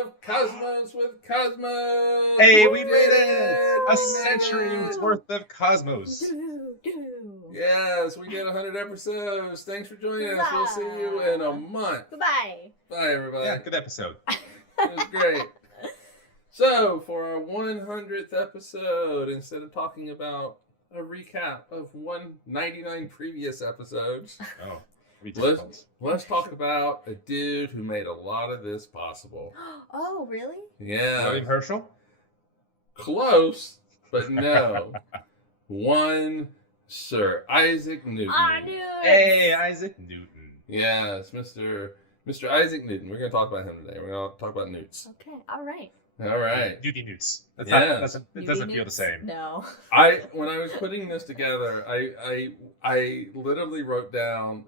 of Cosmos with Cosmos. Hey, we made it! A century's worth of Cosmos. Yes, we did 100 episodes. Thanks for joining us. We'll see you in a month. Goodbye. Bye, everybody. Yeah, good episode. It was great. So, for our 100th episode, instead of talking about a recap of 199 previous episodes, let's talk about a dude who made a lot of this possible. Oh, really? Yeah. William Herschel? Close, but no. One Sir Isaac Newton. I knew it. Hey, Isaac Newton. Yes, Mr. Isaac Newton. We're going to talk about him today. We're going to talk about newts. Okay, all right. All right. Newty Newts. It doesn't feel the same. No. When I was putting this together, I literally wrote down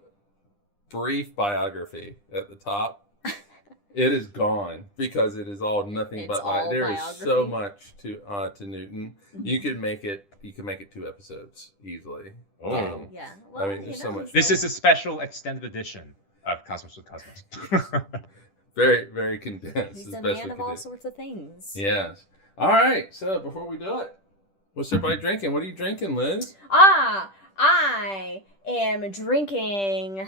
brief biography at the top. It is gone because it is all nothing but there is so much to Newton. Mm-hmm. You could make it 2 episodes easily. Oh. Yeah. Well, I mean, there's so much. This is a special extended edition of Cosmos with Cosmos. Very, very condensed. He's a man of all sorts of things. Yes. All right. So before we do it, what's everybody drinking? What are you drinking, Liz? I am drinking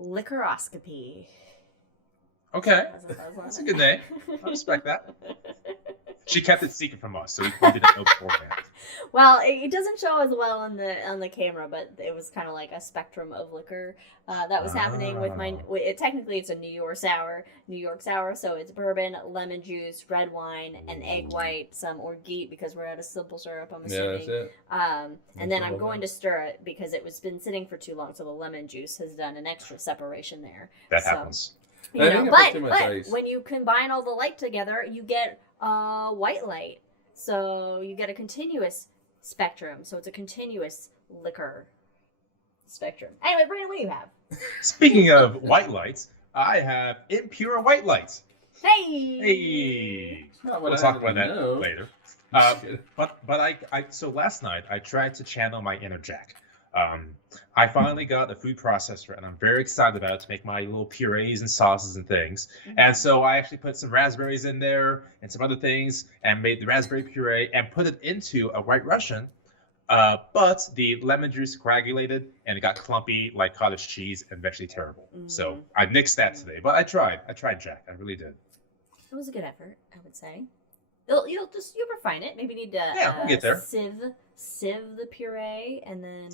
Liquoroscopy. Okay. That's a good name. I respect that. She kept it secret from us, so we didn't know beforehand. Well, it doesn't show as well on the camera, but it was kind of like a spectrum of liquor that was happening with my. Technically, it's a New York sour, so it's bourbon, lemon juice, red wine, and egg white, some orgeat because we're out of simple syrup. I'm assuming. Yeah, that's it. And then I'm going to stir it because it was been sitting for too long, so the lemon juice has done an extra separation there. That happens. You know, but when you combine all the light together, you get white light. So you get a continuous spectrum. So it's a continuous liquor spectrum. Anyway, Brandon, what do you have? Speaking of white lights, I have impure white lights. Hey! We'll talk about that later. So last night I tried to channel my inner Jack. I finally got a food processor, and I'm very excited about it to make my little purees and sauces and things. Mm-hmm. And so I actually put some raspberries in there and some other things and made the raspberry puree and put it into a White Russian. But the lemon juice coagulated, and it got clumpy like cottage cheese and eventually terrible. Mm-hmm. So I nixed that today. But I tried Jack. I really did. It was a good effort, I would say. You'll refine it. Maybe need to we'll get there. Sieve the puree and then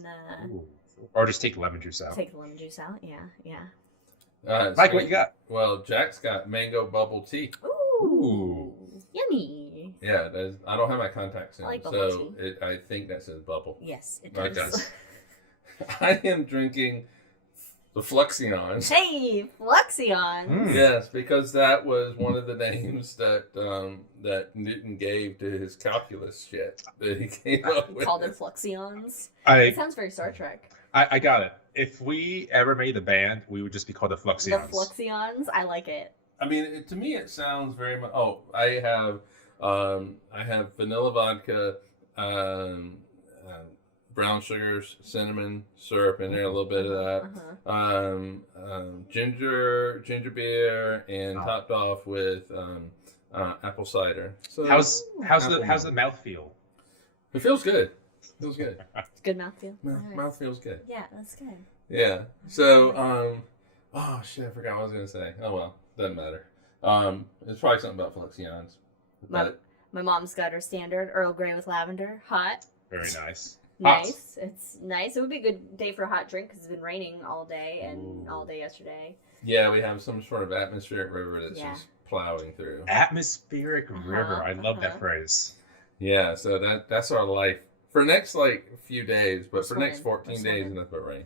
or just take the lemon juice out. Take the lemon juice out, yeah. Mike, what you got? Well, Jack's got mango bubble tea. Ooh. Yummy. Yeah, I don't have my contacts in, I like bubble tea. I think that says bubble. Yes, it does. I am drinking the Fluxions. Hey, Fluxions. Yes, because that was one of the names that Newton gave to his calculus shit that he came up with. Called it Fluxions. It sounds very Star Trek. I got it. If we ever made a band, we would just be called the Fluxions. The Fluxions? I like it. I mean, to me, it sounds very much. Oh, I have vanilla vodka, brown sugars, cinnamon syrup in there, a little bit of that, ginger beer, and topped off with apple cider. So how's the mouth feel? It feels good. Feels good. It's good mouthfeel. Mouth feels good. Yeah, that's good. Yeah. So oh shit, I forgot what I was gonna say. Oh well, doesn't matter. It's probably something about Fluxions. My mom's got her standard Earl Grey with lavender, hot. Very nice. Nice. It's nice. It would be a good day for a hot drink because it's been raining all day and all day yesterday. Yeah, we have some sort of atmospheric river that's just plowing through. Atmospheric river. I love that phrase. Yeah, so that's our life for the next few days, but for the next 14 days, nothing but rain.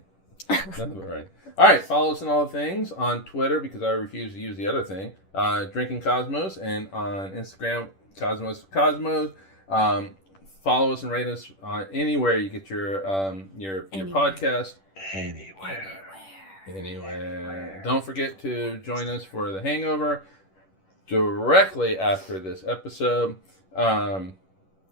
Nothing but rain. All right, follow us on all the things on Twitter because I refuse to use the other thing. Drinking Cosmos, and on Instagram, Cosmos. Follow us and rate us anywhere you get your podcast. Anywhere. Don't forget to join us for The Hangover directly after this episode.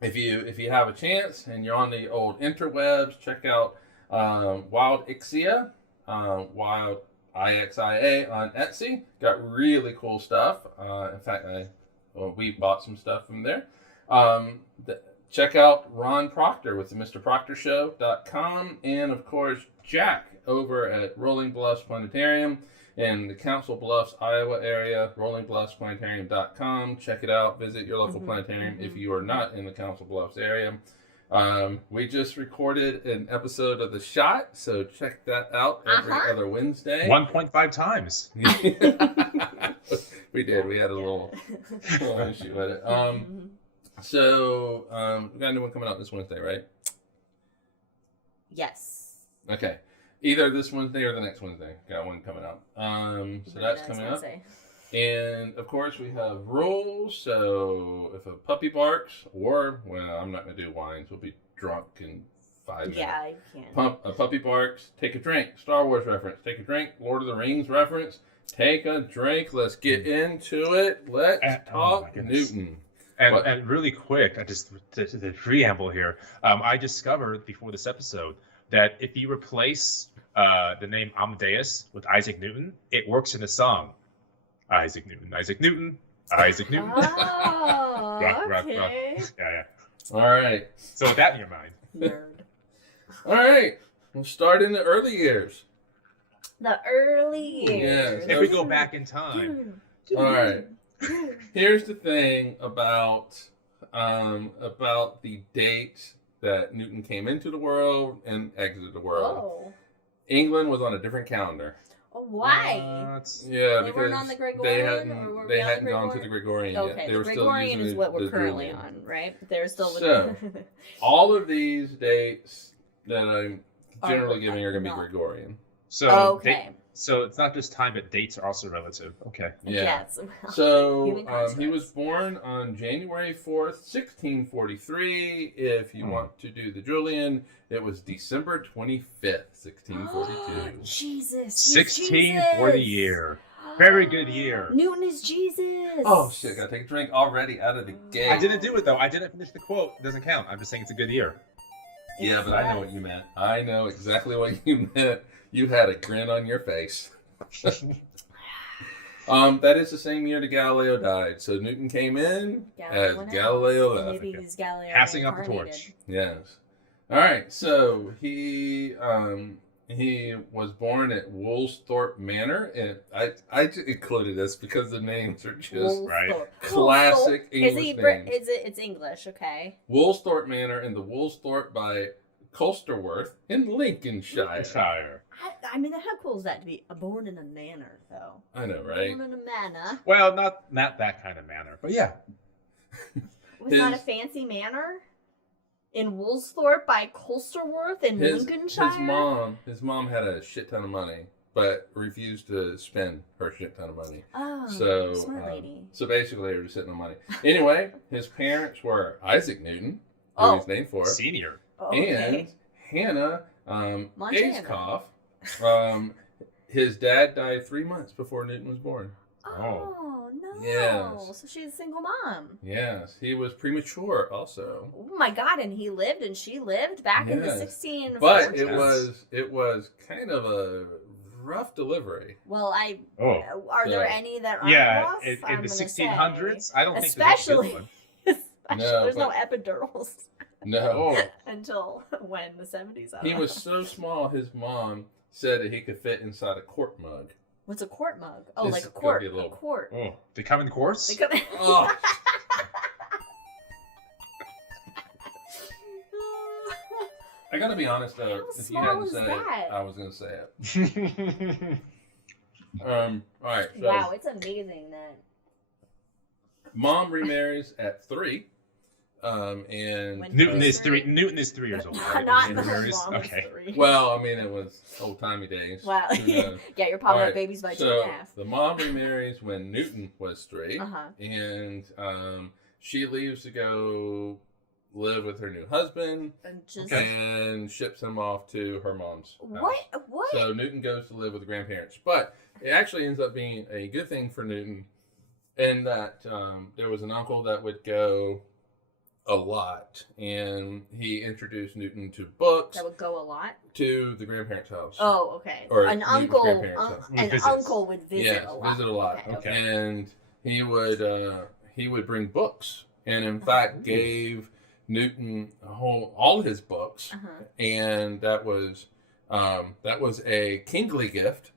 If you have a chance and you're on the old interwebs, check out Wildixia, Wildixia, Wildixia on Etsy. Got really cool stuff. In fact, we bought some stuff from there. Check out Ron Proctor with the MrProctorShow.com, and of course Jack over at Rolling Bluffs Planetarium in the Council Bluffs, Iowa area. RollingBluffsPlanetarium.com. Check it out. Visit your local planetarium if you are not in the Council Bluffs area. We just recorded an episode of The Shot, so check that out every other Wednesday. 1.5 times. We did. We had a little issue with it. So we got a new one coming out this Wednesday, right? Yes. Okay. Either this Wednesday or the next Wednesday. Got one coming out. So that's coming up. And of course we have rules. So if a puppy barks, or I'm not gonna do whines. We'll be drunk in 5 minutes. Yeah, I can't. A puppy barks. Take a drink. Star Wars reference. Take a drink. Lord of the Rings reference. Take a drink. Let's get into it. Let's talk Newton. And really quick, the preamble here. I discovered before this episode that if you replace the name Amadeus with Isaac Newton, it works in the song. Isaac Newton, Isaac Newton, Isaac Newton. Oh, rock. okay. Yeah. All right. So with that in your mind. Nerd. All right. We'll start in the early years. The early years. Yes. If we go back in time. All right. Here's the thing about the date that Newton came into the world and exited the world. Oh. England was on a different calendar. Oh, why? Yeah, They because weren't on the Gregorian, or were we they on hadn't the gone to the Gregorian yet. Okay, They the were Gregorian still is using what we're the currently Julian. on, right? They're still So, all of these dates that I'm generally giving are going to be Gregorian. So okay. So it's not just time, but dates are also relative. Okay. Yeah. Yes. So he was born on January 4th, 1643. If you want to do the Julian, it was December 25th, 1642. Jesus. 16 for the year. Very good year. Newton is Jesus. Oh, shit. I got to take a drink already out of the gate. I didn't do it, though. I didn't finish the quote. It doesn't count. I'm just saying it's a good year. Yeah, but I know what you meant. I know exactly what you meant. You had a grin on your face. That is the same year that Galileo died. So Newton came in as Galileo left. Maybe he's Galileo Passing up the torch. Yes. All right. So he was born at Woolsthorpe Manor, and I just included this because the names are just classic English names. It's English, okay. Woolsthorpe Manor in the Woolsthorpe by Colsterworth in Lincolnshire. I mean, how cool is that to be born in a manor, though? I know, right? Born in a manor. Well, not that kind of manor, but yeah. Was not a fancy manor in Woolsthorpe by Colsterworth in Lincolnshire. His mom had a shit ton of money, but refused to spend her shit ton of money. Oh, so smart lady. So basically, they were just sitting on money. Anyway, his parents were Isaac Newton, who he's named for, senior, and Hannah Gaskoff. His dad died 3 months before Newton was born. Oh, no. Yes. So she's a single mom. Yes. He was premature also. Oh my God, and he lived and she lived back in the 1640s. But it was kind of a rough delivery. Well, are there any that aren't rough? In the 1600s, I don't think especially there's there's no epidurals. No. Until when? The 70s? He was so small, his mom said that he could fit inside a quart mug. What's a quart mug? Oh, This like a is quart. gonna be a little- A quart. Oh, they come in quarts? Oh. I gotta be honest though, How if you hadn't small said is it, that? I was gonna say it. Alright, so Wow, it's amazing that. mom remarries at 3. And When Newton he is was 3 years old. Right? Not When the he marries? mom was Okay. 3. well, I mean it was old timey days. Wow. Who knows? Yeah, you're popping Alright, up babies by 2 so and a half. the mom remarries when Newton was 3. Uh-huh. And she leaves to go live with her new husband and ships him off to her mom's house. What? So Newton goes to live with the grandparents. But it actually ends up being a good thing for Newton in that there was an uncle that would go a lot, and he introduced Newton to books, That would go a lot. to the grandparents' house. Oh, okay. Or An Newton's uncle, grandparents' house. an Visits. uncle would visit Yes, a lot. visit a lot. Okay. And he would bring books, and in fact gave Newton all his books, Uh-huh. and that was a kingly gift.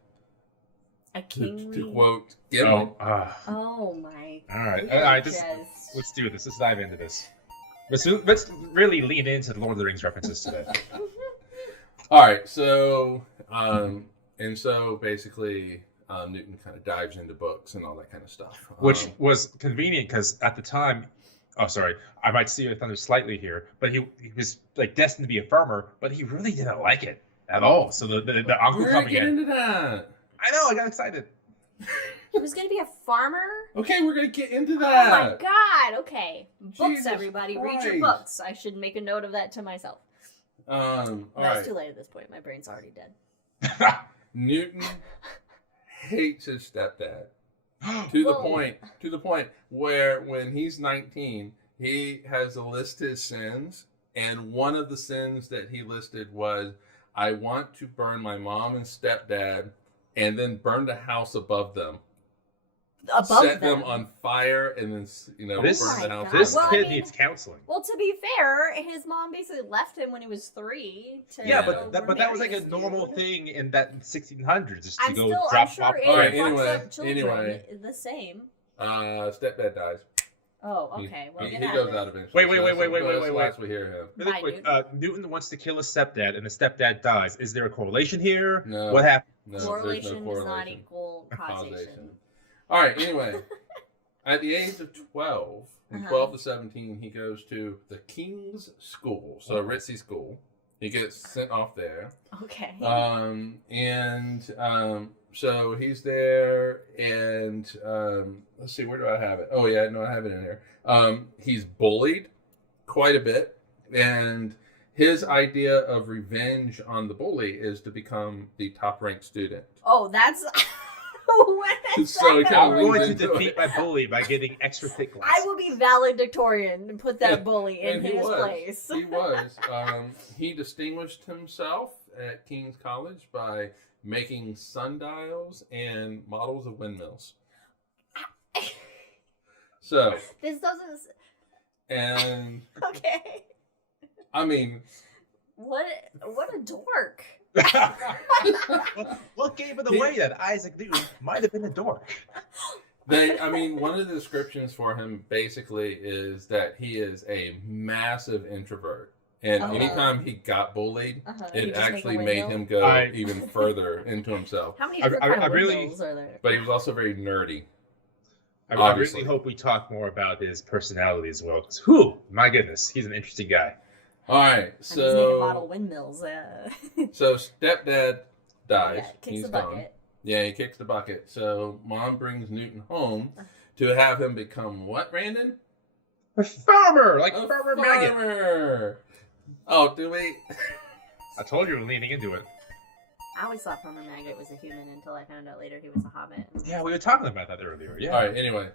A To kingly. quote Gimli. Oh my. All right. Let's do this. Let's dive into this. Let's really lean into the Lord of the Rings references today. All right, so basically Newton kind of dives into books and all that kind of stuff, Which was convenient because at the time, oh sorry, I might steal your thunder slightly here, but he was like destined to be a farmer, but he really didn't like it at all. So the uncle we're gonna coming get in, into that. I know, I got excited. He was gonna be a farmer. Okay, we're gonna get into Oh my that. god. Okay. Books, Jesus everybody. Read your Christ. books. I should make a note of that to myself. All No, right. it's too late at this point. My brain's already dead. Newton hates his stepdad to the Whoa. point where when he's 19, he has to list his sins, and one of the sins that he listed was, I want to burn my mom and stepdad and then burn the house above them. Above Set them them. on fire and then This- burn the house. God. This Well, I kid mean- needs counseling. Well, to be fair, his mom basically left him when he was 3. Yeah, go but that was like a marry this normal dude. thing in that 1600s, just to I'm go still, I'm drop sure off. it All right, fucks anyway, up children anyway. the same. Stepdad dies. Oh, okay. Well, He get goes out out of it. eventually. Wait, That's wait. last we hear him. Really Bye, quick, Newton wants to kill his stepdad, and the stepdad dies. Is there a correlation here? No. What happened? No, there's Correlation no does not correlation. equal causation. All right, anyway. At the age of 12, from Uh-huh. 12 to 17, he goes to the King's School, so Ritzy School. He gets sent off there. Okay. So he's there, and let's see, where do I have it? Oh, yeah, no, I have it in here. He's bullied quite a bit, and his idea of revenge on the bully is to become the top-ranked student. Oh, that's. When is So it that? kinda I'm going to leans into defeat it. my bully by getting extra thick glass. I will be valedictorian and put that Yeah, bully in and he his was. place. He was. He distinguished himself at King's College by making sundials and models of windmills. So, This doesn't. and Okay. I mean, What a dork. What gave it away that Isaac Newton might have been a dork? one of the descriptions for him basically is that he is a massive introvert. And Uh-huh. anytime he got bullied, You it just make a actually made windmill? him go I- even further into himself. How many I- different I- kind I of really- windmills are there? But he was also very nerdy. I Obviously. really hope we talk more about his personality as well. Because, whew, my goodness, he's an interesting guy. All right, And he's making model so windmills. stepdad dies. Yeah, kicks He's the gone. bucket. Yeah, he kicks the bucket. So mom brings Newton home to have him become what, Brandon? A farmer, like A Farmer Maggot. farmer. Oh, do we? I told you we were leaning into it. I always thought Farmer Maggot was a human until I found out later he was a hobbit. Yeah, we were talking about that earlier. Yeah. All right. Anyway,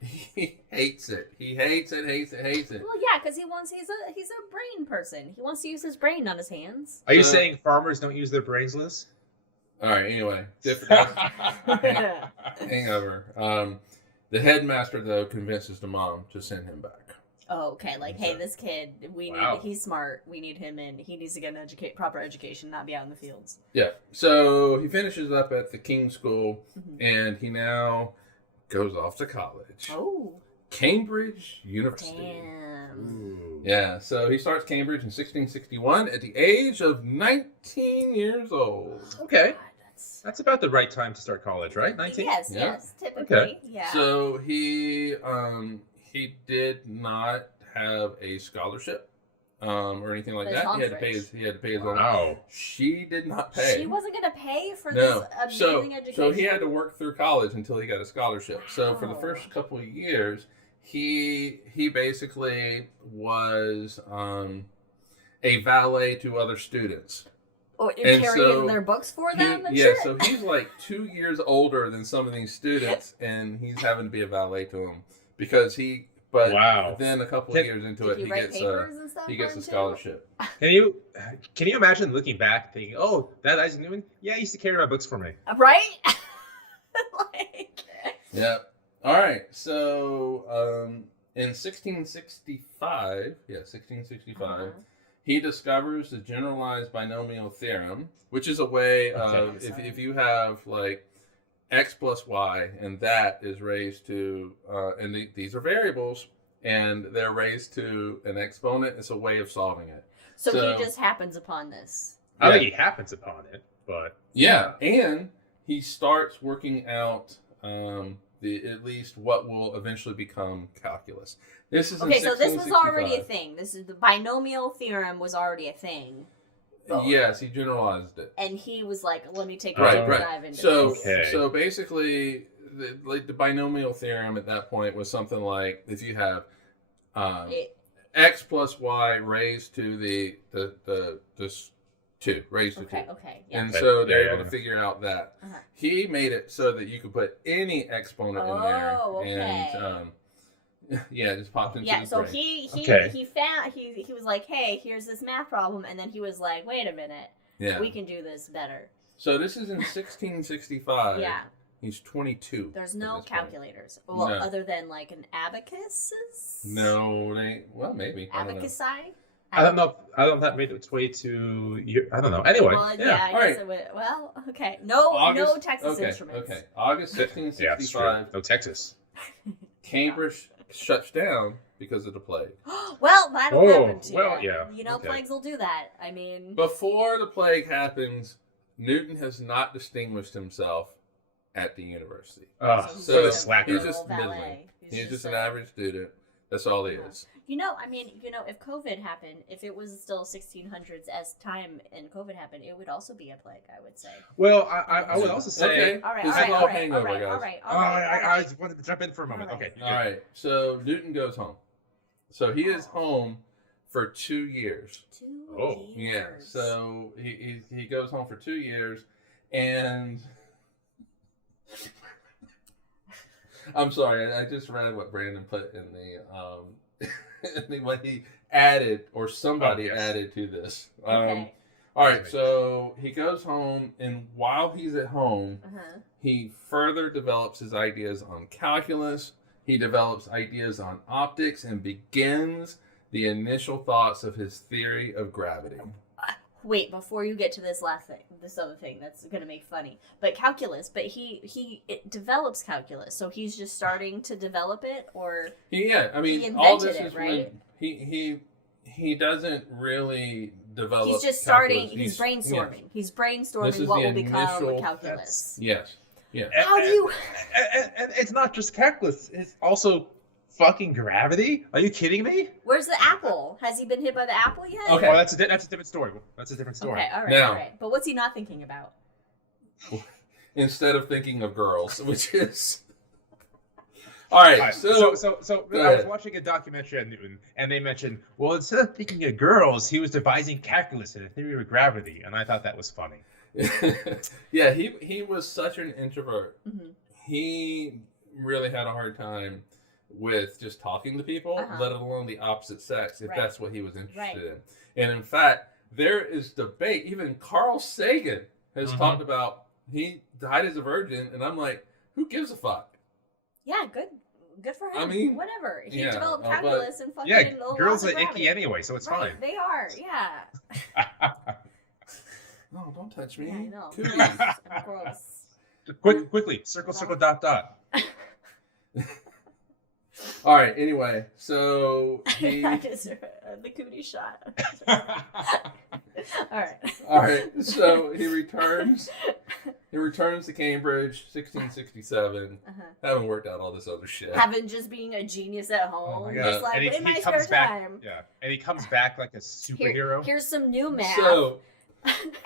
he hates it. He hates it. Well, yeah, because he's a brain person. He wants to use his brain, not his hands. Are you So- saying farmers don't use their brains, Liz? All right. Anyway, different hangover. The headmaster though convinces the mom to send him back. Oh, okay. Like, hey, this kid, Wow. he's smart. We need him in. He needs to get an proper education, not be out in the fields. Yeah. So he finishes up at the King's School, Mhm. and he now goes off to college. Oh, Cambridge University. damn. Ooh. Yeah, so he starts Cambridge in 1661 at the age of 19 years old. Okay. God, That's about the right time to start college, right? 19? Yes, Yeah. yes, typically, yeah. So he did not have a scholarship or anything like But his that. He had to mom's pay his own. Wow. She did not pay. She wasn't gonna pay for No. this So amazing education. so he had to work through college until he got a scholarship. So for the Wow. first couple of years, he basically was a valet to other students. Or and carrying so their books for He- them. And yeah, shit. so he's like 2 years older than some of these students, and he's having to be a valet to them because he But Wow. then a couple of years into Did it, he he write gets papers and stuff? he gets for a him, too? scholarship. Can you imagine looking back thinking, oh, that Isaac Newton? Yeah, he used to carry my books for me. Right? Like. All right. So in 1665, he discovers the generalized binomial theorem, which is a way of if you have like x plus y, and that is raised to, and these are variables, and they're raised to an exponent. It's a way of solving it. So he just happens upon this. I think he happens upon it, but yeah, and he starts working out at least what will eventually become calculus. This is Okay, so this was already a thing. This is the binomial theorem was already a thing. Yes, he generalized it. And he was like, let me take a Right, deeper right. dive into So, so basically, the binomial theorem at that point was something like if you have x plus y raised to the 2 raised to 2. Okay, yeah. And so they're able to figure out that. He made it so that you could put any exponent in there. Okay. And it just popped into the so brain. he found he was like, hey, here's this math problem, and then he was like, wait a minute, we can do this better. So this is in 1665. Yeah. He's 22. There's no calculators, other than like an abacus. No, well, maybe. Abacus. I don't know. I don't know if that made its way to. I don't know. Anyway. Well, yeah. I guess it would. Well, okay. No Texas Instruments. Okay. August 1665. No Texas. Cambridge shuts down because of the plague. Well, that'll happen to you. Well, yeah. You know, plagues will do that. I mean. Before the plague happens, Newton has not distinguished himself at the university. So the slacker. He's just middling. He's just an average student. That's all he is. If COVID happened, if it was still 1600s as time and COVID happened, it would also be a plague, I would say. Well, I would also say... Okay. All right, this is all hangover, guys. All right. I just wanted to jump in for a moment. Okay. All right. So Newton goes home. So he is home for 2 years. 2 years. Yeah. So he goes home for 2 years, and... I'm sorry, I just read what Brandon put in the what he added or somebody added to this. Okay. All right, so he goes home, and while he's at home, he further develops his ideas on calculus. He develops ideas on optics and begins the initial thoughts of his theory of gravity. Wait, before you get to this other thing that's gonna make funny, but calculus. But he develops calculus, so he's just starting to develop it, or he all this is right? He doesn't really develop. He's just starting. He's brainstorming. Yeah. He's brainstorming what will become calculus. Yes. Yeah. How do you? And it's not just calculus. It's also fucking gravity? Are you kidding me? Where's the apple? Has he been hit by the apple yet? Okay, well, that's a different story. Okay, all right. But what's he not thinking about? Instead of thinking of girls, which is all right. So I was watching a documentary on Newton, and they mentioned, well, instead of thinking of girls, he was devising calculus and a theory of gravity, and I thought that was funny. Yeah, he was such an introvert. Mm-hmm. He really had a hard time with just talking to people, let alone the opposite sex, if that's what he was interested in. And in fact, there is debate. Even Carl Sagan has talked about he died as a virgin, and I'm like, who gives a fuck? Yeah, good for him. I mean, whatever. He developed calculus and fucking. Yeah, girls are icky anyway, so it's fine. They are, yeah. No, don't touch me. Yeah, I know. Cooties. Gross. Quickly, circle, dot. All right. Anyway, so he. The cootie shot. All right. So he returns. He returns to Cambridge, 1667. Having worked out all this other shit. Having just being a genius at home. Oh my God. Just like in my spare time. Yeah. And he comes back like a superhero. Here's some new math. So,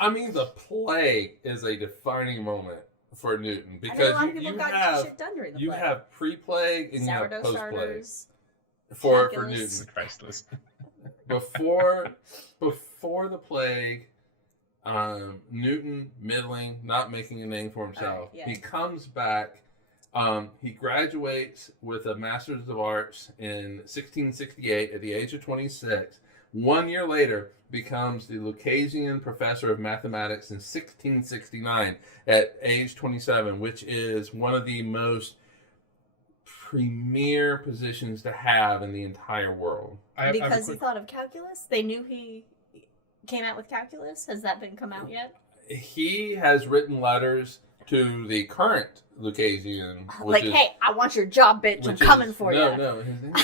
I mean, the plague is a defining moment for Newton because you have pre-plague and you have post-plague for Newton. Christless. Before the plague, Newton middling, not making a name for himself. He comes back He graduates with a Master's of Arts in 1668 at the age of 26. 1 year later, becomes the Lucasian Professor of Mathematics in 1669 at age 27, which is one of the most premier positions to have in the entire world. Because he thought of calculus? They knew he came out with calculus? Has that been come out yet? He has written letters to the current Lucasian. Like, hey, I want your job, bitch. I'm coming for you. No, his name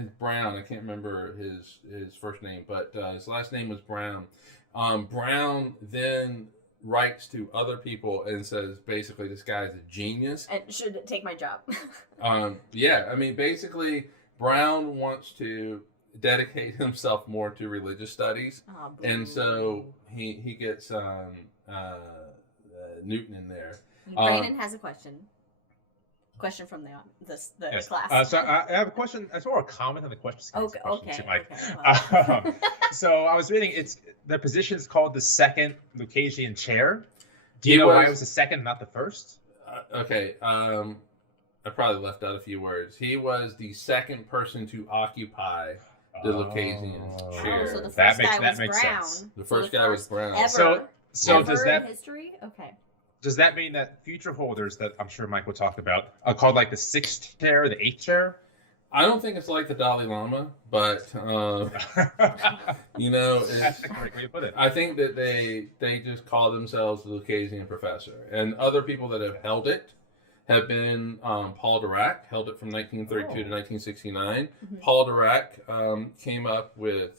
is Brown. I can't remember his first name, but his last name was Brown. Brown then writes to other people and says, basically, this guy's a genius. And should take my job. Yeah, I mean, basically, Brown wants to dedicate himself more to religious studies. Oh, and so he gets Newton in there. Brandon has a question. Question from the yes. class. So I have a question. It's more a comment than the question. Okay. So I was reading. The position is called the second Lucasian chair. Do you know why it was the second, not the first? Okay. I probably left out a few words. He was the second person to occupy the Lucasian chair. So the first guy was Brown. Sense. The first guy was Brown. Ever does that in history? Okay. Does that mean that future holders that I'm sure Mike will talk about are called like the sixth chair, the eighth chair? I don't think it's like the Dalai Lama, but you know, That's a great way to put it. I think that they just call themselves the Lucasian Professor, and other people that have held it have been Paul Dirac, held it from 1932 to 1969. Mm-hmm. Paul Dirac came up with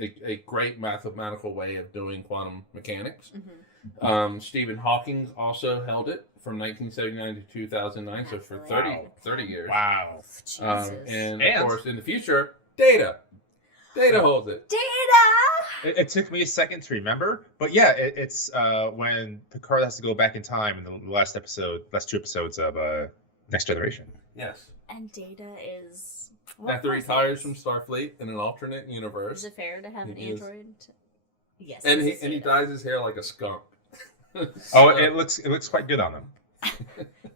a great mathematical way of doing quantum mechanics. Mm-hmm. Stephen Hawking also held it from 1979 to 2009, so for 30 years. Wow. And of course, in the future, Data holds it. Data! It took me a second to remember, but yeah, it's when Picard has to go back in time in the last two episodes of Next Generation. Yes. And Data is... After he retires from Starfleet in an alternate universe. Is it fair to have an android? Yes. And he dyes his hair like a skunk. So, it looks quite good on him.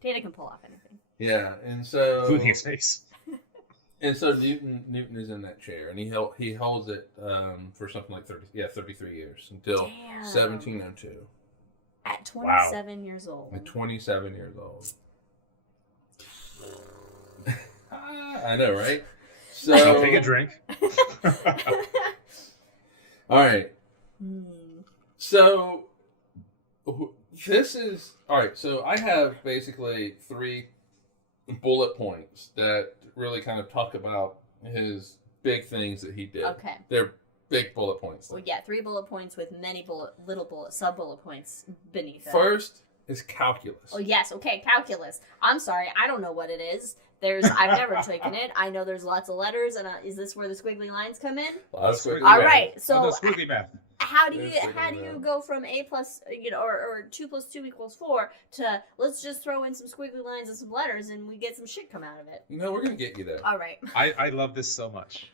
Data can pull off anything. Yeah, and so including his face. And so Newton is in that chair, and he holds it for something like 33 years until 1702. At 27 years old. At 27 years old. I know, right? So take a drink. All right. So this is all right. So I have basically 3 bullet points that really kind of talk about his big things that he did. Okay. They're big bullet points. Well, yeah, 3 bullet points with many sub bullet points beneath it. First is calculus. Oh yes, okay, calculus. I'm sorry, I don't know what it is. I've never taken it. I know there's lots of letters, and is this where the squiggly lines come in? All right. So squiggly math. How do you go from A plus or 2 plus 2 equals 4 to let's just throw in some squiggly lines and some letters and we get some shit come out of it? We're gonna get you there. All right. I love this so much.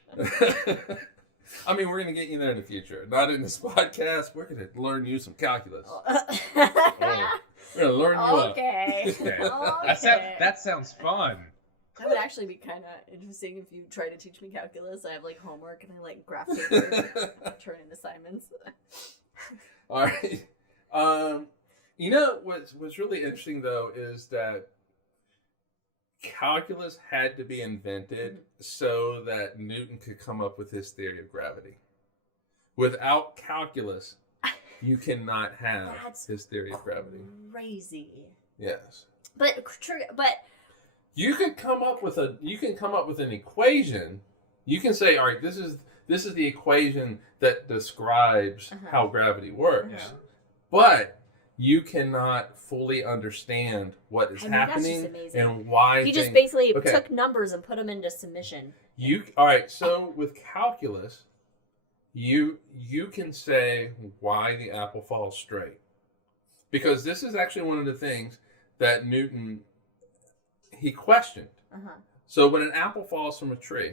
I mean, we're gonna get you there in the future. Not in this podcast. We're gonna learn you some calculus. We're gonna learn you up. Okay. That sounds fun. That would actually be kind of interesting if you try to teach me calculus. I have like homework and I like graph paper, turn in assignments. All right. What's really interesting though is that calculus had to be invented so that Newton could come up with his theory of gravity. Without calculus, you cannot have his theory of gravity. Crazy. Yes. But you can come up with an equation. You can say, all right, this is the equation that describes how gravity works. Yeah. But you cannot fully understand what is happening and why. He just basically took numbers and put them into submission. All right, so with calculus, you can say why the apple falls straight. Because this is actually one of the things that Newton he questioned. So when an apple falls from a tree,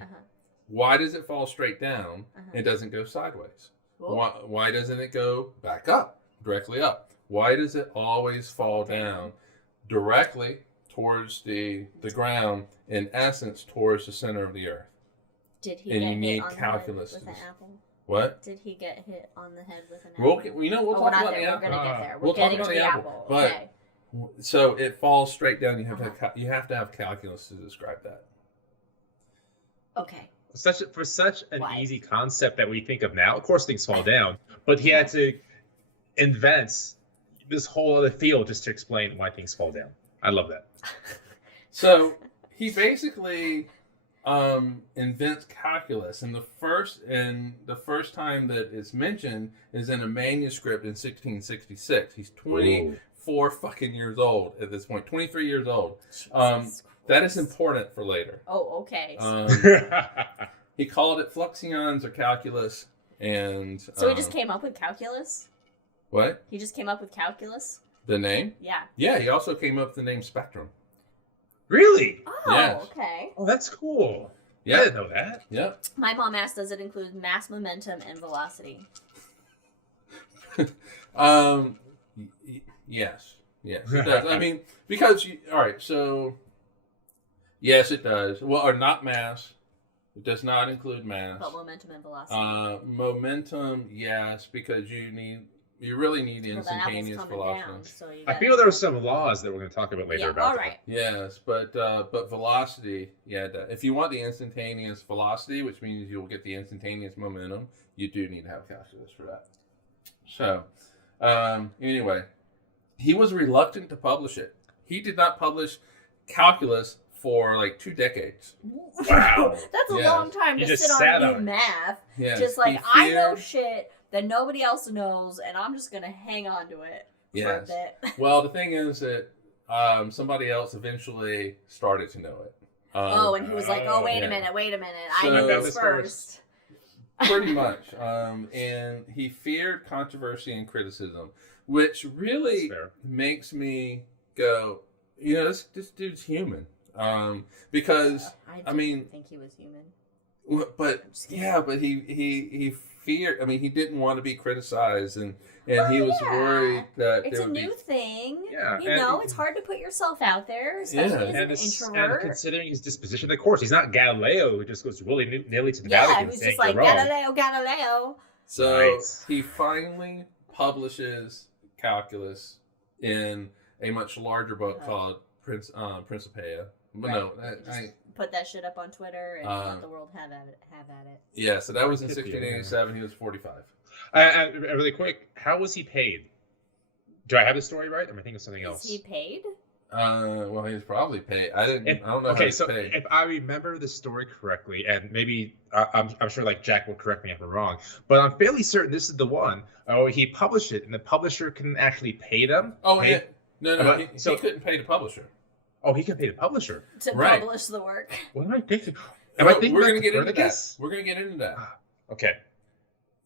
why does it fall straight down? It doesn't go sideways. Why doesn't it go back up, directly up? Why does it always fall down directly towards the ground, in essence, towards the center of the Earth. Did he And get you hit need on calculus the head to with an just- apple? What? Did he get hit on the head with an We'll, apple? we'll Oh, we're talk not about there. the We're apple. gonna get there. We'll We're getting talk to about the the apple. apple, but- Okay. So it falls straight down. You have Uh-huh. you have to have calculus to describe that. Okay. For such an Why? easy concept that we think of now, of course things fall down, but he had to invent this whole other field just to explain why things fall down. I love that. So he basically invents calculus, and the first time that it's mentioned is in a manuscript in 1666. He's 24 fucking years old at this point, 23 years old. Jesus That is Christ. important for later. Oh, okay. He called it fluxions or calculus, and So he just came up with calculus? what? He just came up with calculus? The name? Yeah. Yeah, he also came up with the name spectrum. Really? Oh, Yes. okay. Oh, that's cool. I Yeah, didn't know that. yep. My mom asked, does it include mass, momentum, and velocity? Yes, it does. I mean, because all right, so yes, it does. Well, or not mass. It does not include mass. But momentum and velocity. Momentum, yes, because you really need Well, that apple's instantaneous coming velocity. down, so you I gotta- feel there are some laws that we're going to talk about later Yeah, about all that. right. Yes, but velocity, yeah. If you want the instantaneous velocity, which means you'll get the instantaneous momentum, you do need to have calculus for that. So, anyway, he was reluctant to publish it. He did not publish calculus for like 2 decades. Wow. That's a Yeah. long time You to just sit sat on on do it. math. Yeah, Just like, he I know feared- shit that nobody else knows, and I'm just going to hang on to it for a Yes. bit. Well, the thing is that somebody else eventually started to know it. And he was like, oh, wait yeah. a minute. I So- knew I got this this first. Pretty much. And he feared controversy and criticism, which really That's fair. makes me go, this dude's human. Because, I didn't mean- think he was human. but just kidding. yeah, but he feared, he didn't want to be criticized, and he was yeah. worried that It's there a would be new thing. Yeah, You and- know, it's hard to put yourself out there, especially Yeah. as an And introvert. considering his disposition, of course, he's not Galileo who just goes nearly to the Yeah, Vatican who's saying just like, you're wrong. Galileo. So Right. he finally publishes calculus in a much larger book called Principia. But no, Just put that shit up on Twitter and let the world have at it. yeah. So that was in Principia, 1687. He was 45. Really quick, how was he paid? Do I have the story right? Or am I thinking of something else? Is he paid? Well, he was probably paid. I don't know. How Okay, he's so paid. if I remember the story correctly, and maybe I'm sure like Jack will correct me if I'm wrong, but I'm fairly certain this is the one. Oh, he published it, and the publisher can actually pay them. Oh, pay, yeah. No, But- he so- couldn't pay the publisher. Oh, he can pay the publisher. To Right. publish the work. What am I thinking? Am I thinking We're about going to get into that. Copernicus? We're going to get into that. Okay.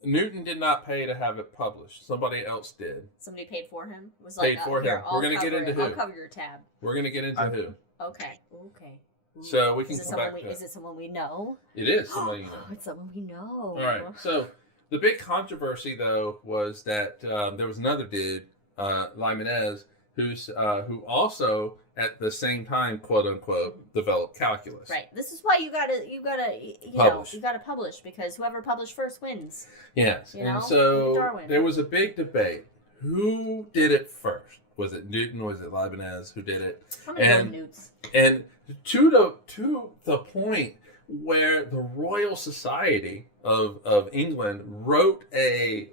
Newton did not pay to have it published. Somebody else did. Somebody paid for him? Was Paid like, for here, him. I'll We're gonna get cover into it. who. I'll cover your tab. We're going to get into who. Okay. Ooh. So we can Is it come someone back we? to Is it someone we know? It is somebody you know. It's someone we know. All right. So the big controversy, though, was that there was another dude, Leibniz, who also at the same time, quote unquote, developed calculus. Right. This is why you gotta Publish. you gotta publish, because whoever published first wins. Yes. You And know? so Darwin. there was a big debate. Who did it first? Was it Newton? Was it Leibniz? Who did it? I'm gonna And- go Newts. And to the point where the Royal Society of England wrote a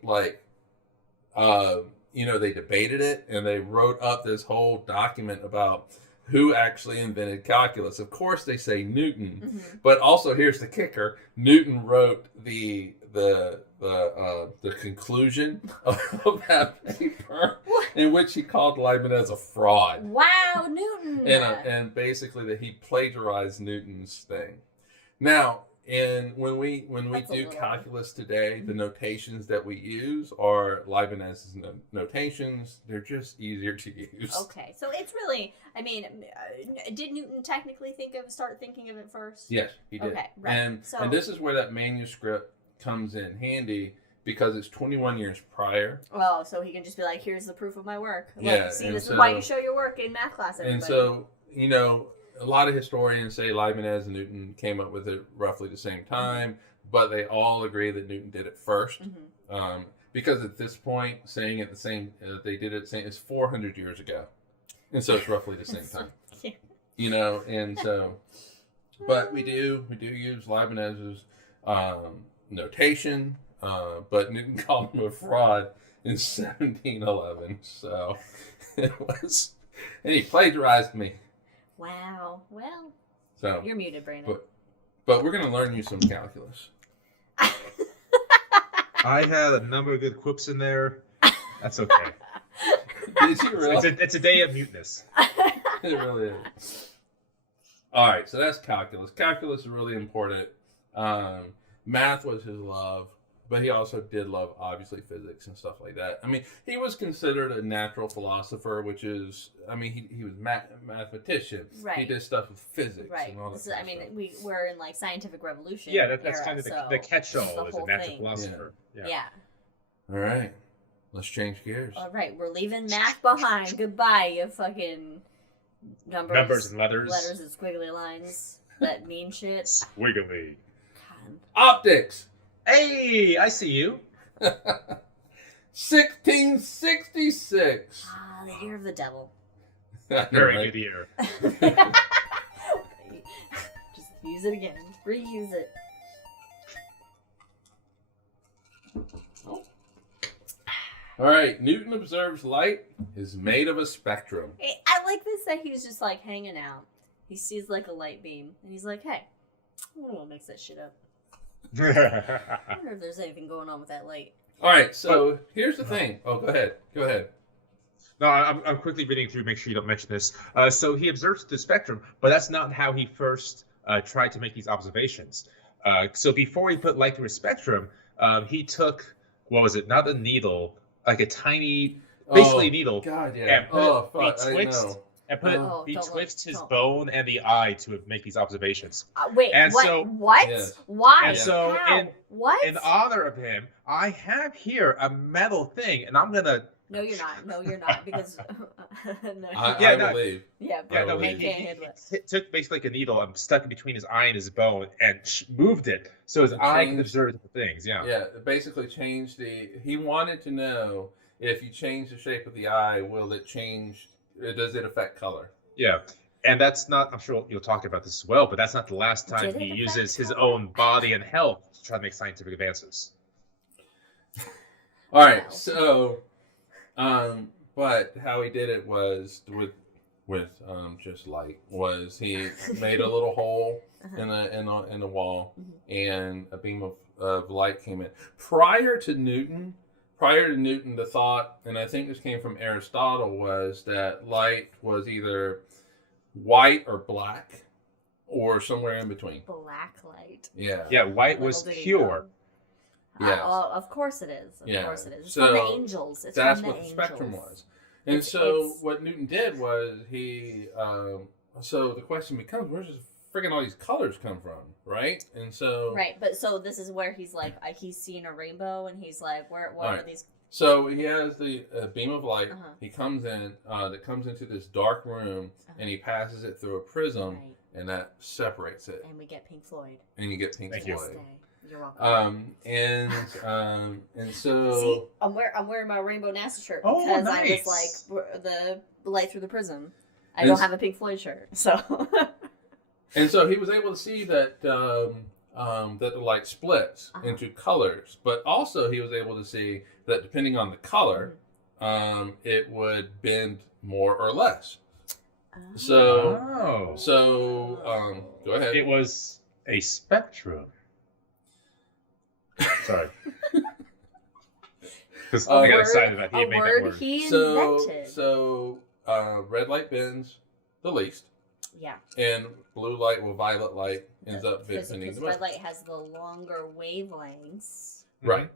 they debated it, and they wrote up this whole document about who actually invented calculus. Of course, they say Newton, Mhm. but also here's the kicker: Newton wrote the conclusion of that paper, What? in which he called Leibniz a fraud. Wow, Newton. And basically that he plagiarized Newton's thing. Now, when we That's a do little- calculus today, the notations that we use are Leibniz's notations. They're just easier to use. Okay, so it's really, did Newton technically start thinking of it first? Yes, he did. Okay, right. And So- and this is where that manuscript comes in handy, because it's 21 years prior. Oh, so he can just be like, here's the proof of my work. Yeah, Look, see, and this so- is why you show your work in math class, everybody. And so, you know, a lot of historians say Leibniz and Newton came up with it roughly the same time, but they all agree that Newton did it first. Because at this point, saying it the same, they did it same, it's 400 years ago. And so it's roughly the same time. Yeah. You know, and so, but we do use Leibniz's notation, but Newton called him a fraud in 1711. So it was, and he plagiarized me. Wow. Well, So you're muted, Brandon. but we're gonna learn you some calculus. I had a number of good quips in there. That's okay. Did you really? It's a day of muteness. It really is. All right, so that's calculus. Calculus is really important. Math was his love, but he also did love, obviously, physics and stuff like that. I mean, he was considered a natural philosopher, which is, I mean, he was mathematician. Right. He did stuff with physics Right. and all that. So, I mean, we're in like scientific revolution. Yeah, that's era, kind of so the this catch-all is as the a whole natural thing. philosopher. Yeah. All right, let's change gears. All right, we're leaving math behind. Goodbye, you fucking Numbers and letters. letters and squiggly lines that mean shit. Squiggly. God. Optics. Hey, I see you. 1666. Ah, the year of the devil. Very Right? good year. Just use it again. Reuse it. All right, Newton observes light is made of a spectrum. I like this that he's just like hanging out. He sees like a light beam, and he's like, "Hey, I don't want to mix that shit up. I wonder if there's anything going on with that light." All right, so here's the thing. Oh, go ahead. Go ahead. No, I'm quickly reading through, make sure you don't mention this. So he observes the spectrum, but that's not how he first tried to make these observations. So before he put light through a spectrum, he took, what was it, not a needle, like a tiny, basically a needle, God, yeah. and put fuck, I betwixt, know. and put Oh, betwixt his don't. bone and the eye to make these observations. Wait, And what? so- What? Yes. Why? And so How? What? In honor of him, I have here a metal thing, and I'm gonna. No, you're not. No, you're not. Because no, I Yeah, no. believe. yeah, Yeah, bro, no, he he- can't handle it. Took basically like a needle and stuck it between his eye and his bone and moved it so his eye could Changed- observe the things. Yeah. Yeah, it basically changed he wanted to know if you change the shape of the eye, will it change, does it affect color? Yeah. And that's not, I'm sure you'll talk about this as well, but that's not the last time Did it he affect uses his color? own body and health to try to make scientific advances. All right, so, but how he did it was with just light. Was he made a little hole in the wall, and a beam of light came in. Prior to Newton, the thought, and I think this came from Aristotle, was that light was either white or black, or somewhere in between. Black light. Yeah. Yeah, white was Little did he pure. know. Yes. Well, of course it is. Of Yeah. course it is. It's So, from the angels. It's That's from what the the spectrum angels. was. And It's- so it's- what Newton did was he, so the question becomes, where's this friggin' all these colors come from, right? And so, Right, but so this is where he's like, he's seen a rainbow, and he's like, what are Alright. these? so he has the beam of light. Uh-huh. He comes in, that comes into this dark room, and he passes it through a prism, Right, and that separates it, and we get Pink Floyd. and you get Pink Thank you. Floyd. Stay. You're welcome. And so. See, I'm wearing my Rainbow NASA shirt Oh, because nice. I was like the light through the prism. I And don't s- have a Pink Floyd shirt, so And so he was able to see that that the light splits Uh-huh. into colors, but also he was able to see that depending on the color, it would bend more or less. So, Oh. go ahead. It was a spectrum. Sorry. Because I got excited that he had made that word. he invented. So red light bends the least, Yeah, and blue light or violet light ends up because bending the red most. light has the longer wavelengths. Right.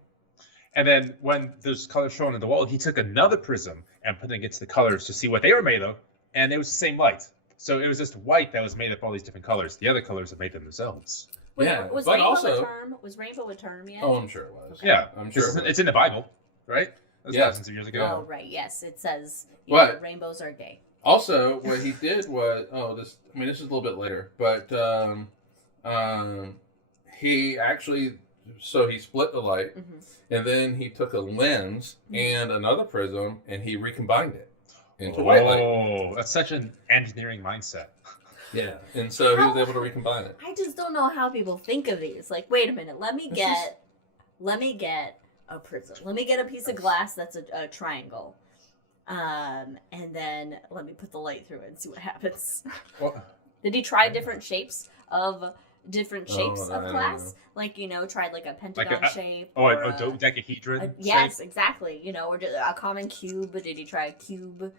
And then when those colors shown on the wall, he took another prism and put it against the colors to see what they were made of, and it was the same light. So it was just white that was made up all these different colors. The other colors have made them themselves. Wait, Yeah, was but Rainbow also- a term? Was Rainbow a term yet? Oh, I'm sure it was. Yeah, I'm sure. it's in the Bible, right? That was Yeah. thousands of years ago. Oh, right. Yes, it says What? rainbows are gay. Also, what he did was, this is a little bit later, but he actually, so he split the light, Mm-hmm. and then he took a lens and another prism, and he recombined it into white light. Oh, that's such an engineering mindset. Yeah, and so he was able to recombine it. I just don't know how people think of these. Like, wait a minute, let me get a prism. Let me get a piece of glass that's a triangle. And then let me put the light through it and see what happens. Well, Did he try different shapes of I don't glass? know. Like, tried like a pentagon shape. a or dodecahedron. yes, shape? exactly. Or just a common cube. Did he try a cube?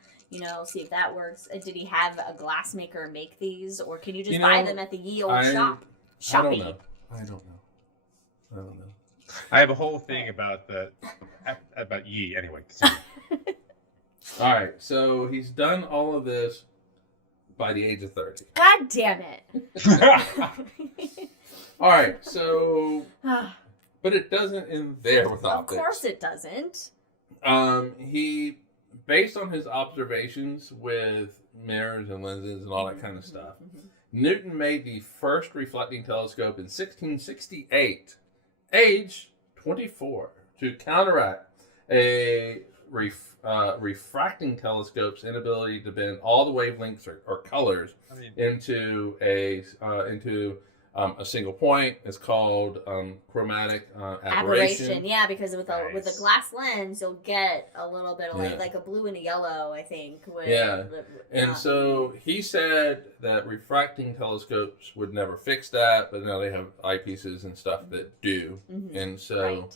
See if that works. Did he have a glass maker make these? Or can you just buy them at the ye old shop? I Shoppy. don't know. I have a whole thing about ye. Anyway, All right, so he's done all of this by the age of 30. God damn it. All right, so, but it doesn't end there with Of optics. course it doesn't. He, based on his observations with mirrors and lenses and all that kind of stuff, Newton made the first reflecting telescope in 1668, age 24, to counteract a refracting telescope's inability to bend all the wavelengths or colors into a single point. It's called chromatic aberration. Yeah, because with a glass lens, you'll get a little bit of like a blue and a yellow, I think. And so he said that refracting telescopes would never fix that, but now they have eyepieces and stuff that do. Mm-hmm. And so,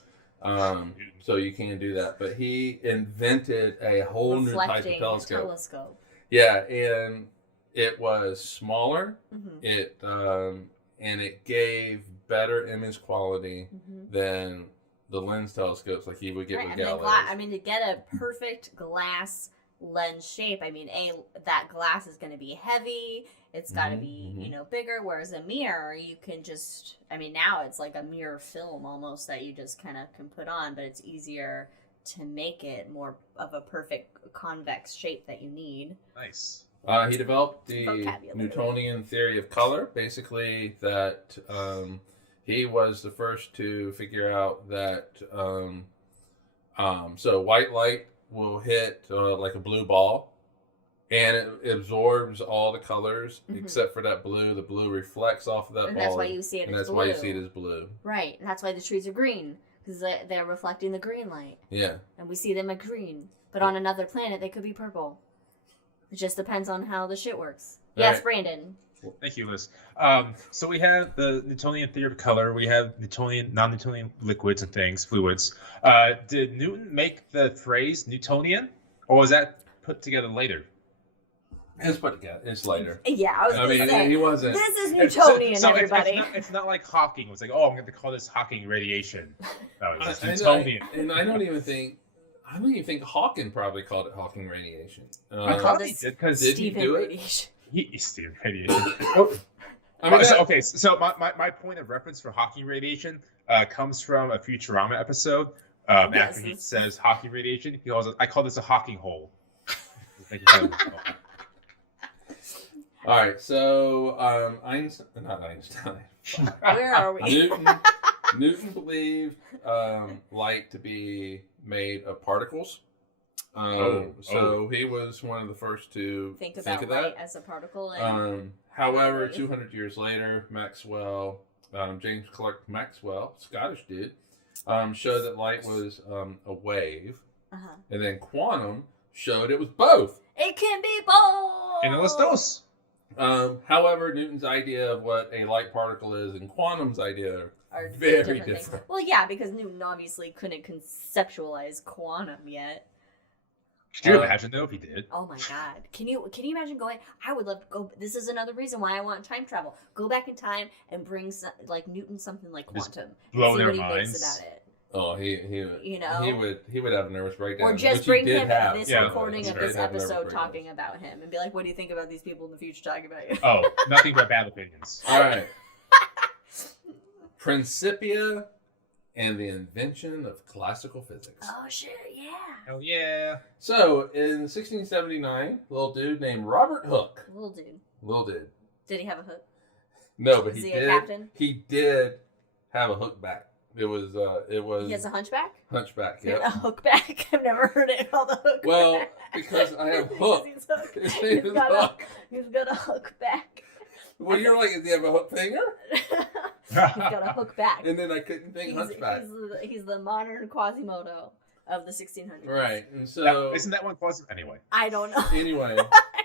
so you can do that. But he invented a whole new type of telescope. Yeah, and it was smaller. Mm-hmm. And it gave better image quality than the lens telescopes like he would get with Galileo. To get a perfect glass lens shape, that glass is going to be heavy. It's got to be, bigger. Whereas a mirror, you can just, now it's like a mirror film almost that you just kind of can put on, but it's easier to make it more of a perfect convex shape that you need. Nice. He developed the Newtonian theory of color, basically that he was the first to figure out that so white light will hit like a blue ball, and it absorbs all the colors except for that blue. The blue reflects off of that ball. And that's why you see it as blue. And that's why you see it as blue. Right, and that's why the trees are green, because they're reflecting the green light. Yeah. And we see them at green. But on another planet, they could be purple. It just depends on how the shit works. Yes, right. Brandon. Thank you, Liz. So we have the Newtonian theory of color. We have non-Newtonian liquids and things, fluids. Did Newton make the phrase Newtonian, or was that put together later? It's put together. It's later. Yeah, I was going to say. He wasn't. This is Newtonian, everybody. It's not like Hawking was like, oh, I'm going to call this Hawking radiation. No, it's Newtonian. And I don't even think Hawking probably called it Hawking radiation. I thought he did, because did he do radiation. Steven radiation. So my point of reference for Hawking radiation comes from a Futurama episode. After he says Hawking radiation, he calls it, I call this a Hawking hole. All right, so not Einstein. Where are we? Newton believed light to be made of particles. So he was one of the first to think of that light as a particle. However, 200 years later, James Clerk Maxwell, Scottish dude, showed that light was a wave, and then quantum showed it was both. It can be both. And let's dose. However, Newton's idea of what a light particle is and quantum's idea are very different. Well, yeah, because Newton obviously couldn't conceptualize quantum yet. Could you imagine though if he did? Oh my god. Can you imagine going? I would love to go. This is another reason why I want time travel. Go back in time and bring Newton something like quantum. Blow their minds. What he thinks about it. Oh, he would have a nervous breakdown. Or just bring him this Yeah, recording of this episode talking about him and be like, "What do you think about these people in the future talking about you?" Oh, nothing but bad opinions. All right. Principia and the Invention of Classical Physics. Oh shit, yeah. Hell yeah. So, in 1679, a little dude named Robert Hooke. Little dude. Little dude. Did he have a hook? No, but Is he he a did. captain? He did have a hook back. It was. He has a hunchback? Hunchback. A Yeah. hookback? I've never heard it called a hook. Well, because I have Hook. He's hook. His He's name is got Hook. He's got a hook back. Well, you're like, does he have a hook finger? He's got a hook back. And then I couldn't think hunchback. He's the modern Quasimodo of the 1600s. Right, and so Now, isn't that one Quasimodo? Anyway. I don't know. anyway,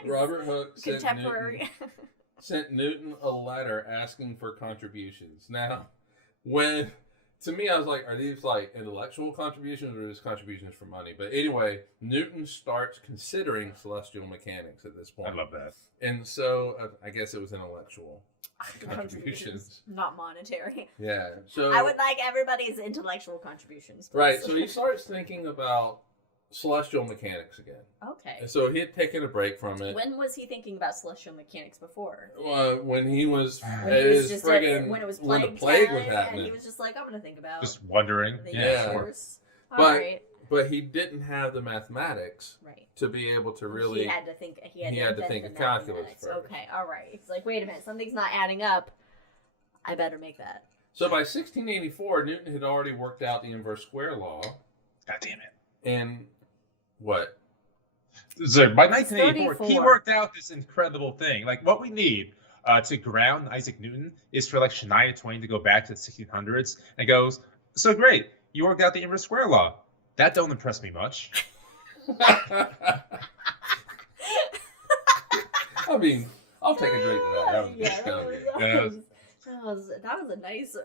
Robert Hooke Contemporary. sent Newton a letter asking for contributions. Now, to me, I was like, are these like intellectual contributions or is contributions for money? But anyway, Newton starts considering celestial mechanics at this point. I love that. And so I guess it was intellectual contributions. Not monetary. Yeah. So I would like everybody's intellectual contributions. Please. right. So he starts thinking about celestial mechanics again. Okay. And so he had taken a break from it. When was he thinking about celestial mechanics before? When he was When he was just when it was when plague the plague time, was happening. and he was just like, I'm gonna think about Just wondering. the Yeah, sure. universe. All But- right. But he didn't have the mathematics Right. to be able to really. He had to think. He had to think invent of the calculus mathematics. first. Okay. All right. It's like, wait a minute. Something's not adding up. I better make that. So by 1684, Newton had already worked out the inverse square law, God damn it. and what? So by 1984, he 34. worked out this incredible thing. Like what we need to ground Isaac Newton is for like Shania Twain to go back to the 1600s and goes, so great, you worked out the inverse square law. That don't impress me much. I mean, I'll take a drink to that. That was Yeah, good. that was a nice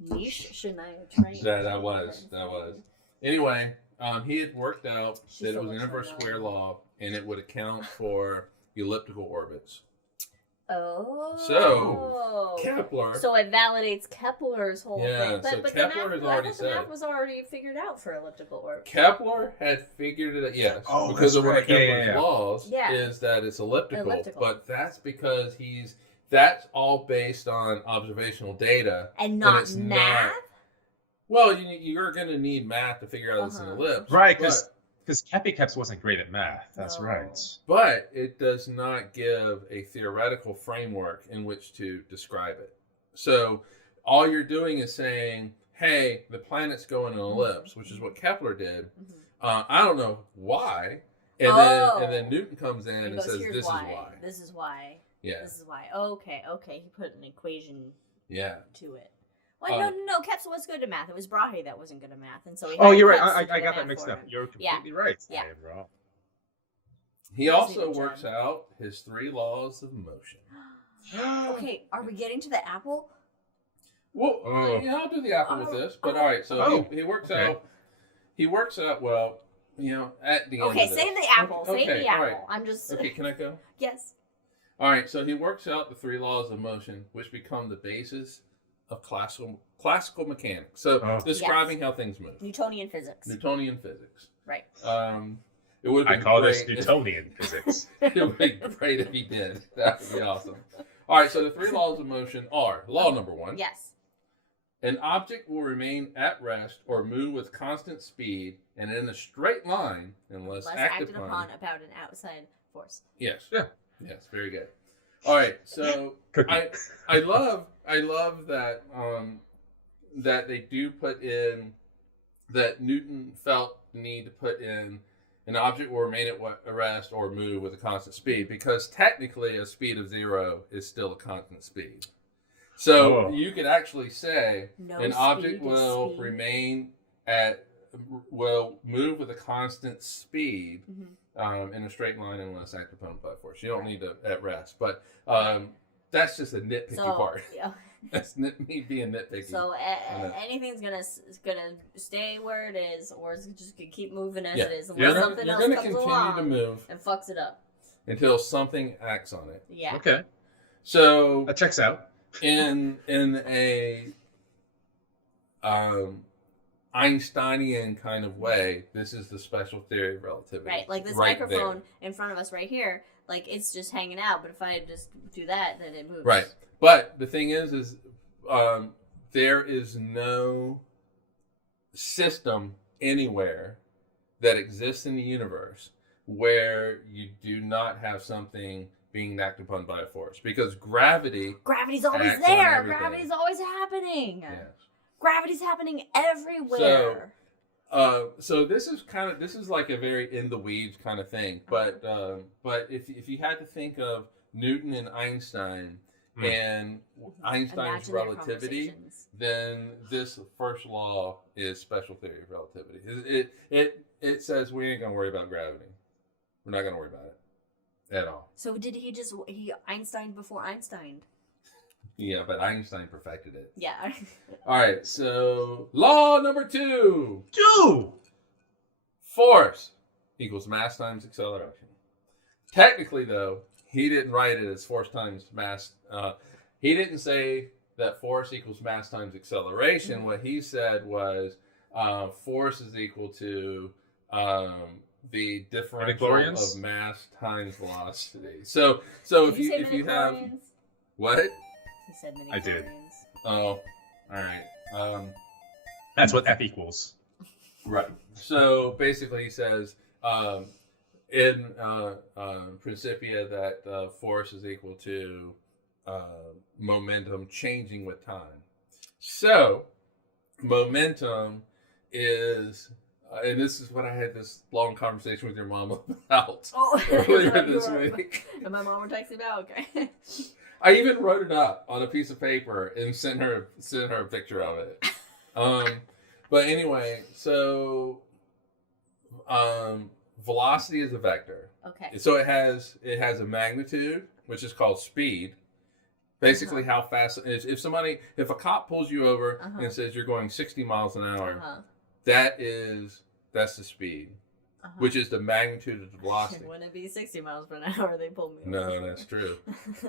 niche Shania Twain. Yeah, that was. Anyway, he had worked out She's that it so was an much inverse fun, square though. law, and it would account for elliptical orbits. Oh. Kepler. So it validates Kepler's whole Yeah, thing. But, so but Kepler the has math, already I thought the math said. was already figured out for elliptical orbits. Kepler had figured it out, yes, Oh, because of that's one of right. Yeah, Kepler's yeah, yeah. laws Yeah. is that it's elliptical, Elliptical. but that's because that's all based on observational data. And not it's math? not- Well, you're going to need math to figure out it's an Uh-huh. ellipse. Right, but- because Keps wasn't great at math. That's No. right. But it does not give a theoretical framework in which to describe it. So all you're doing is saying, hey, the planets go in an ellipse, which is what Kepler did. Mhm. I don't know why. And Oh. then Newton comes in He and goes, says, "Here's this why. is why. This is why. Yeah. This is why. Okay. He put an equation Yeah. to it. Well, no. Kepler was good at math. It was Brahe that wasn't good at math, and so he. Oh, had you're right. Kepler to I do got the that mixed math up. for him. You're Yeah. completely right. Yeah. I am wrong. He Doesn't also even works judge. out his 3 laws of motion. Okay, are we getting to the apple? Well, Oh. yeah, I'll do the apple with this. But all right, so Oh, he works okay. out. He works out well. At the end. Okay, of this. save the apple. Okay, Save the all apple. right. I'm just. Okay, can I go? Yes. All right, so he works out the 3 laws of motion, which become the basis of classical mechanics. So Oh. describing how things move. Newtonian physics. Newtonian physics. Right. It would I be call this great if- Newtonian physics. It would be great if he did. That would be awesome. All right, so the 3 laws of motion are law number 1. Yes. An object will remain at rest or move with constant speed and in a straight line unless Less acted acted upon. upon about an outside force. Yes. Yeah. Yes, very good. All right, so Cookie. I love that that they do put in that Newton felt the need to put in an object will remain at rest or move with a constant speed because technically a speed of 0 is still a constant speed. So Oh. you could actually say No an speed object is will speed. will move with a constant speed Mhm. in a straight line unless acted upon by force. You don't need to at rest, but that's just a nitpicky So, part. yeah. That's me being nitpicky. So know. anything's gonna stay where it is, or it's just gonna keep moving as Yeah. it is, You're unless gonna, something you're else gonna comes continue along to move and fucks it up. until something acts on it. Yeah. Okay, So that checks out. in a Einsteinian kind of way, this is the special theory of relativity. Right. Like this right microphone in front of us right here, like it's just hanging out. But if I just do that, then it moves. Right. But the thing is there is no system anywhere that exists in the universe where you do not have something being acted upon by a force, because gravity's always there. Gravity's always happening. Yes. Gravity's happening everywhere. So this is like a very in the weeds kind of thing. But if you had to think of Newton and Einstein and Einstein's relativity, then this first law is special theory of relativity. It says we ain't gonna worry about gravity. We're not gonna worry about it at all. So did he Einstein before Einstein? Yeah, but Einstein perfected it. Yeah. All right, so law number 2. 2. Force equals mass times acceleration. Technically, though, he didn't write it as force times mass. He didn't say that force equals mass times acceleration. Mm-hmm. What he said was force is equal to the differential of mass times velocity. So if you have what? He said many. I did. Oh, all right. That's what F equals. Right. So basically, he says in Principia that force is equal to momentum changing with time. So momentum is, and this is what I had this long conversation with your mom about earlier this week. And my mom were texting about. Okay. I even wrote it up on a piece of paper and sent her a picture of it. But anyway, so velocity is a vector. Okay. So it has a magnitude, which is called speed. Basically, how fast if a cop pulls you over and says you're going 60 miles an hour, that's the speed. Which is the magnitude of the velocity. Wouldn't it be 60 miles per hour they pulled me over? No, that's true.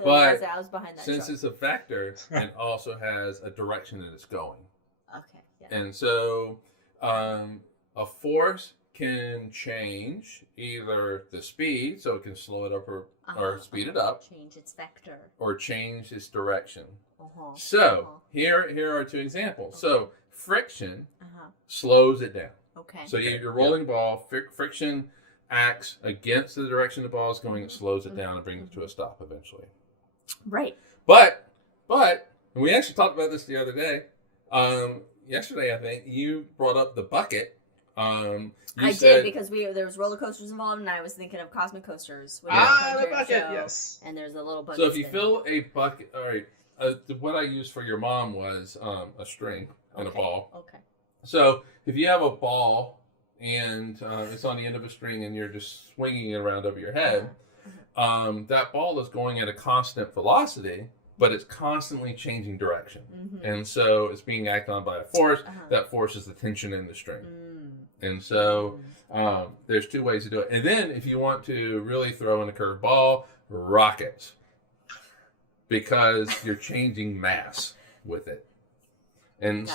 But I was behind that since truck. it's a vector, it also has a direction that it's going. Okay. Yeah. And so a force can change either the speed, so it can slow it up or speed it up. Change its vector. Or change its direction. So here are 2 examples. So friction slows it down. Okay. So you're rolling ball, friction acts against the direction the ball is going, it slows it down and brings it to a stop eventually. Right. But and we actually talked about this the other day. Yesterday, I think, you brought up the bucket. I did, because there was roller coasters involved, and I was thinking of cosmic coasters. The bucket, yes. And there's a little bucket. So if you fill a bucket, all right, what I used for your mom was a string and a ball. Okay. So if you have a ball and it's on the end of a string and you're just swinging it around over your head, that ball is going at a constant velocity, but it's constantly changing direction. And so it's being acted on by a force. That force is the tension in the string. And so there's 2 ways to do it. And then if you want to really throw in a curved ball, rockets. Because you're changing mass with it. And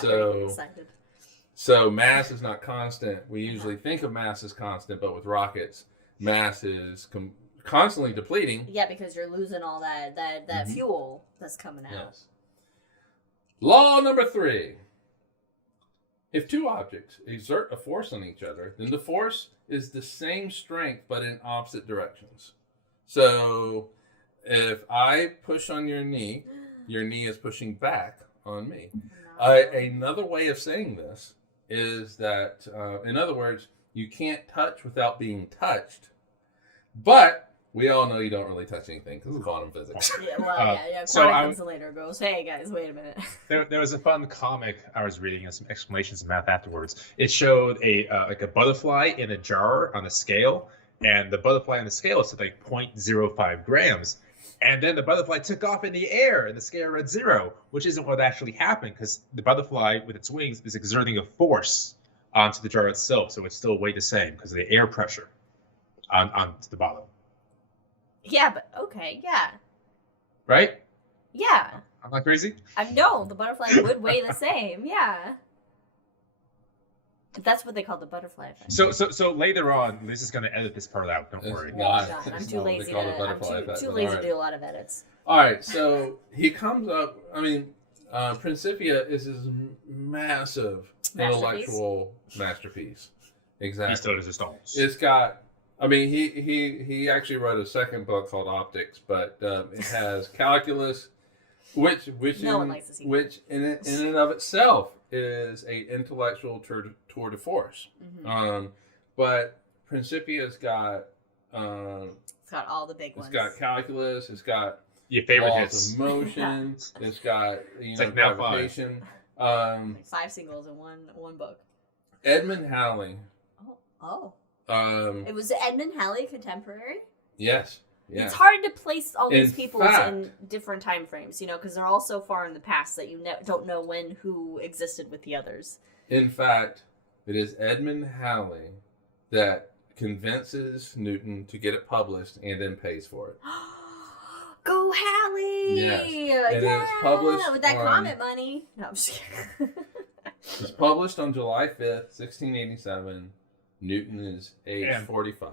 so mass is not constant. We usually think of mass as constant, but with rockets, mass is constantly depleting. Yeah, because you're losing all that fuel that's coming out. Yes. Law number 3. If 2 objects exert a force on each other, then the force is the same strength but in opposite directions. So if I push on your knee is pushing back on me. Another way of saying this is that, in other words, you can't touch without being touched, but we all know you don't really touch anything because of quantum physics. Quantum comes later, goes, hey guys, wait a minute. There was a fun comic I was reading and some explanations of math afterwards. It showed a butterfly in a jar on a scale, and the butterfly on the scale is like 0.05 grams. And then the butterfly took off in the air, and the scale read 0, which isn't what actually happened, because the butterfly, with its wings, is exerting a force onto the jar itself, so it's still weighed the same because of the air pressure onto the bottom. Yeah, but okay, yeah. Right? Yeah. I'm not crazy? No, the butterfly would weigh the same, yeah. That's what they call the butterfly effect. So later on, Liz is going to edit this part out. Don't worry. I'm too lazy to do a lot of edits. All right, so he comes up. I mean, Principia is his massive intellectual masterpiece. Exactly. He stood as a stones. It's got. I mean, he actually wrote a second book called Optics, but it has calculus, which No one likes to see which in and of itself is a intellectual tour de force. Mhm. But Principia's got. It's got all the big It's ones. got calculus. It's got Your favorite laws hits. of motion. It's got like now five. gravitation. Like 5 singles in one book. Edmund Halley. Oh. Um, It was Edmund Halley contemporary? yes. Yeah. It's hard to place all these In people fact- in different time frames, because they're all so far in the past that you don't know when who existed with the others. In fact, it is Edmund Halley that convinces Newton to get it published and then pays for it. Go Halley! Yes. And it's published with that on- comet money. No, I'm just kidding. It's published on July 5th, 1687. Newton is age And- 45.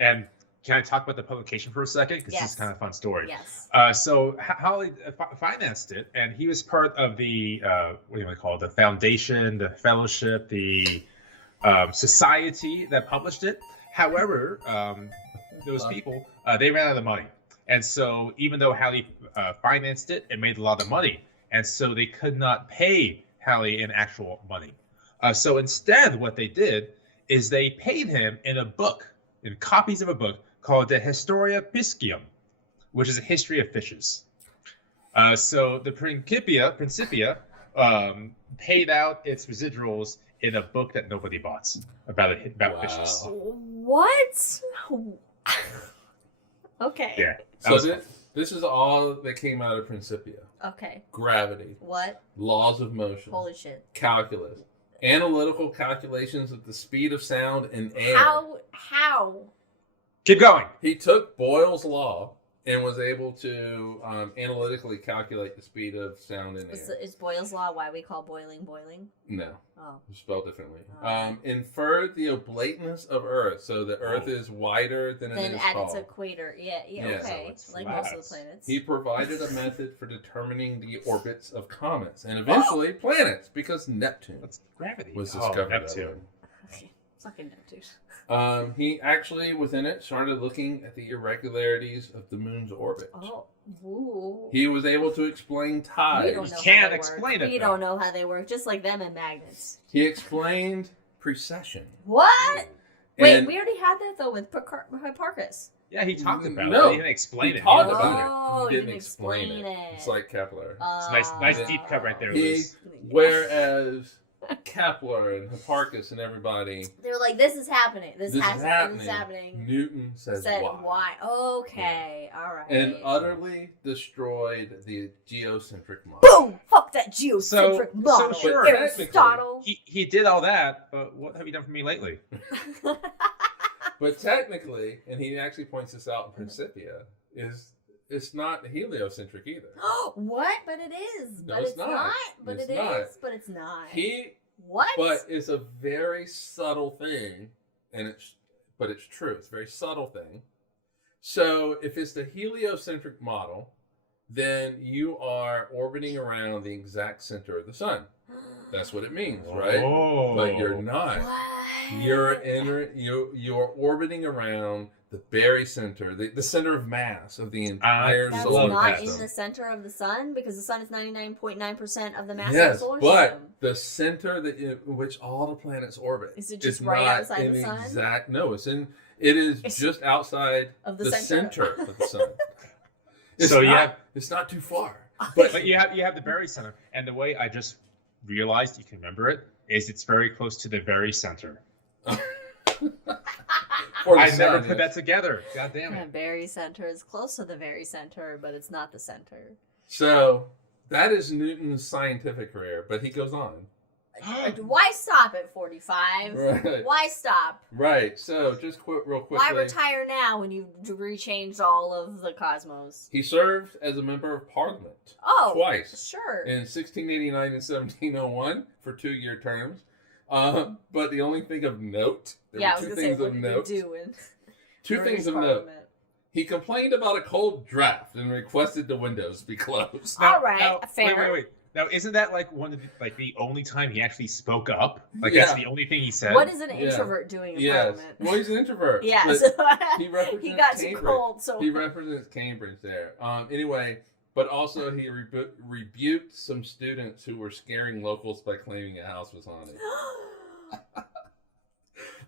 And can I talk about the publication for a second? Because this Yes. is kind of a fun story. Yes. So Halley financed it, and he was part of the what do you want to call it? The foundation, the fellowship, the society that published it. However, those people they ran out of money, and so even though Halley financed it, it made a lot of money, and so they could not pay Halley in actual money. So instead, what they did is they paid him in copies of a book called the Historia Piscium, which is a history of fishes. So the Principia paid out its residuals in a book that nobody bought about Wow. fishes. What? Okay. Yeah. So this is all that came out of Principia. Okay. Gravity, What? laws of motion, Holy shit. calculus, analytical calculations of the speed of sound in air. How? Keep going. He took Boyle's law and was able to analytically calculate the speed of sound in air. Is Boyle's law why we call boiling? No, Oh. it's spelled differently. Oh. Inferred the oblateness of Earth, so the Earth is wider than Then it is at tall. its equator. Yeah, Yeah. okay. So it's Like flat. most of the planets. He provided a method for determining the orbits of comets and eventually planets, because Neptune What's gravity? was Oh, discovered that Neptune. way. Okay. Fucking Neptune. He actually, within it, started looking at the irregularities of the moon's orbit. Oh. Ooh. He was able to explain We tides. don't know can't how they explain work. it, We though. don't know how they work. Just like them and magnets. He explained precession. What? Wait, And we already had that though with Hipparchus. Yeah, he talked about No, it. He didn't explain he it. talked He about it. Oh, he he didn't explain it. It's like Kepler. It's nice Uh, deep cut right there, He, Liz. whereas Kepler and Hipparchus and everybody, They were like, "This is happening. This this has is this happening. is happening." Newton says Said why. why? Okay, all right. And utterly destroyed the geocentric model. boom! Fuck that geocentric So model. sure, Aristotle. He did all that, but what have you done for me lately? But technically, and he actually points this out in Principia, it's not heliocentric either. What? But it is. No, but it's it's not. not. But It's it not. is. But it's not. But What? it's a very subtle thing, but it's true. It's a very subtle thing. So if it's the heliocentric model, then you are orbiting around the exact center of the sun. That's what it means, right? Oh. But you're not. What? You're orbiting around the very center, the center of mass of the entire That's solar not system. in the center of the sun because the sun is 99.9% of the mass of Yes, the solar but system. the center in which all the planets orbit Is it just is right not outside in the sun? It is It's- just outside Of the the center of the sun. It's So you not, have- it's not too far. But you have the very center, and the way I just realized you can remember it is it's very close to the very center. For the I sun, never put yes. that together. God damn The it. very center is close to the very center, but it's not the center. So that is Newton's scientific career, but he goes on. Why stop at 45? Right. Why stop? Right. So just real quickly. Why retire now when you've rechanged all of the cosmos? He served as a member of Parliament Oh, twice. sure. In 1689 and 1701 for 2-year terms. But the only thing of note, there I were was two gonna say, things what of did note. you do in Two British things of note. Parliament? He complained about a cold draft and requested the windows be closed. All right, fair. Wait. Now, isn't that like one of the only time he actually spoke up? Like Yeah. that's the only thing he said. What is an Yeah. introvert doing in Yes. Parliament? Well, he's an introvert. Yeah, but so he represents he got too Cambridge. cold. So He represents Cambridge there. Anyway, but also he rebuked some students who were scaring locals by claiming a house was haunted.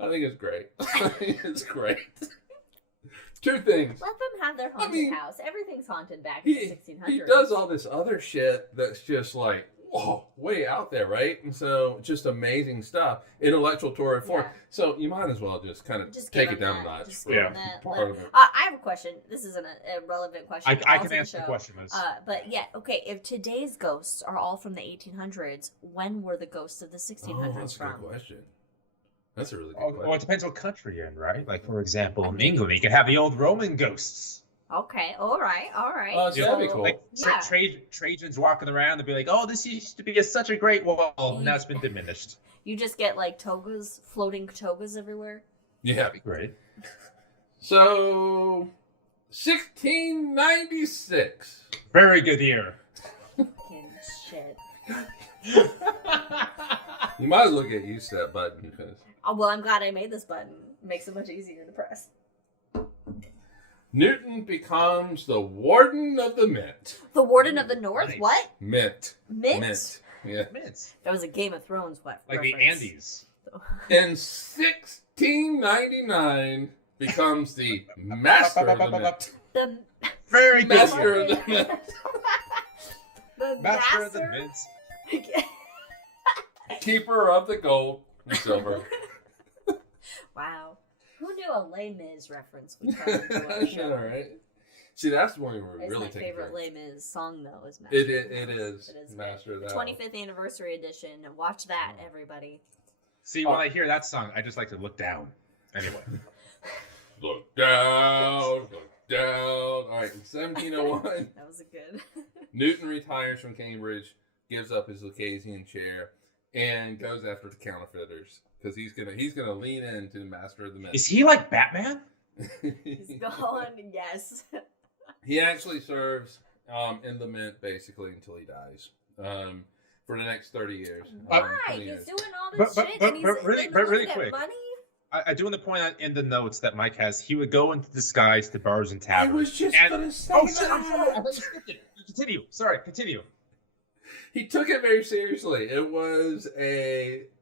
I think it's great. I think it's great. Two things. let them have their haunted mean, house. Everything's haunted back in the 1600s. He does all this other shit that's just like, whoa, way out there, right? And so just amazing stuff. Intellectual tour of form. Yeah. So you might as well just kind of Just take give it down them a that. notch. Just for give them that. part of it. I have a question. This isn't a relevant question. I all can to answer the show. question, Liz. But yeah, okay. If today's ghosts are all from the 1800s, when were the ghosts of the 1600s That's a from? good question. That's a really good Oh, question. well, it depends what country you're in, right? Like, for example, in England, you can have the old Roman ghosts. Okay, all right. Oh, so that'd be cool. Like, Yeah. Trajan's walking around and be like, oh, this used to be such a great wall. Now it's been diminished. You just get like togas, floating togas everywhere. Yeah. That'd be great. So, 1696. Very good year. Fucking shit. You might as well get used to that button because Oh, well, I'm glad I made this button. It makes it much easier to press. Newton becomes the warden of the mint. The Warden of the North? Nice. What? Mint. Mint? Mint. Yeah. Mints. That was a Game of Thrones Like reference. the Andes. In 1699 becomes the master of the mint. The Very good Master year. of the mint. the Master of the mints. Keeper of the gold and silver. Wow. Who knew a Les Mis reference would come into our show? All right. See, that's the one we're It's really my taking. favorite Les Mis song, though, is Master. It is. It is Master of that. 25th anniversary edition. Watch that, everybody. See, when I hear that song, I just like to look down. Anyway. Look down, look down. All right, in 1701, That was a good. Newton retires from Cambridge, gives up his Lucasian chair, and goes after the counterfeiters because he's gonna lean into the master of the mint. Is he like Batman? He's gone, yes. He actually serves in the mint basically until he dies. For the next 30 years. Why? 20 He's years. doing all this shit and he's really looking at quick. money? I do want to point out in the notes that Mike has, he would go into disguise to bars and I taverns. was just And- gonna say Oh, that. shit, I'm sorry. I thought you skipped it. Continue. Sorry, continue. He took it very seriously. It was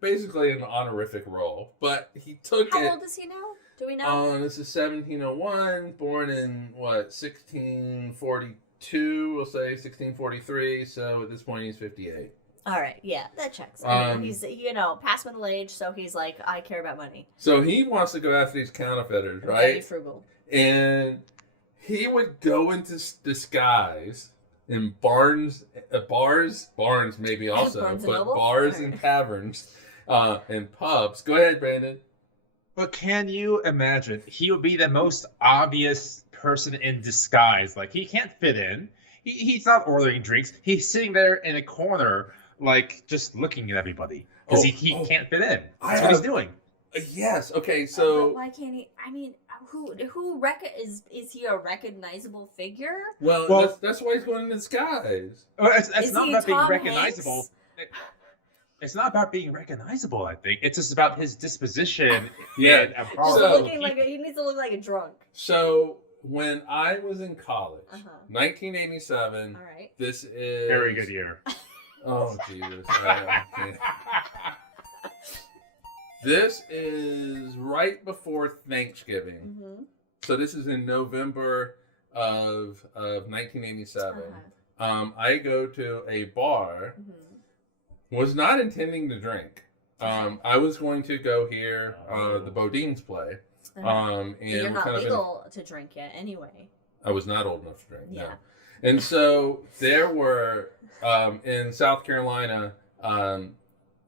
basically an honorific role, but he took How it. old is he now? Do we know? This is 1701, born in 1642, we'll say 1643, so at this point he's 58. All right, yeah, that checks. I mean, Um, he's past middle age, so he's like, I care about money. So he wants to go after these counterfeiters, I'm gotta be right? frugal. And he would go into disguise in bars maybe also, Barnes and but Noble? bars Alright. and taverns and pubs. Go ahead, Brandon. But can you imagine? He would be the most obvious person in disguise. Like, he can't fit in. He's not ordering drinks. He's sitting there in a corner, like, just looking at everybody. Because he can't fit in. That's what he's doing. Yes. Okay. But So why can't he? I mean, who is he a recognizable figure? well, that's why he's going into disguise. It's Is not he about being Tom recognizable. It's not about being recognizable, I think. It's just about his disposition. Yeah. in a bar He's full of looking like people. he needs to look like a drunk. So when I was in college, Uh-huh. 1987. All right. This is Very good year. Oh Jesus! Okay. This is right before Thanksgiving. Mm-hmm. So this is in November of 1987. Uh-huh. I go to a bar. Mm-hmm. Was not intending to drink. I was going to go hear the Bodines play. Uh-huh. And But you're we're not kind of legal to drink yet, anyway. I was not old enough to drink. Yeah. No. And so there were in South Carolina.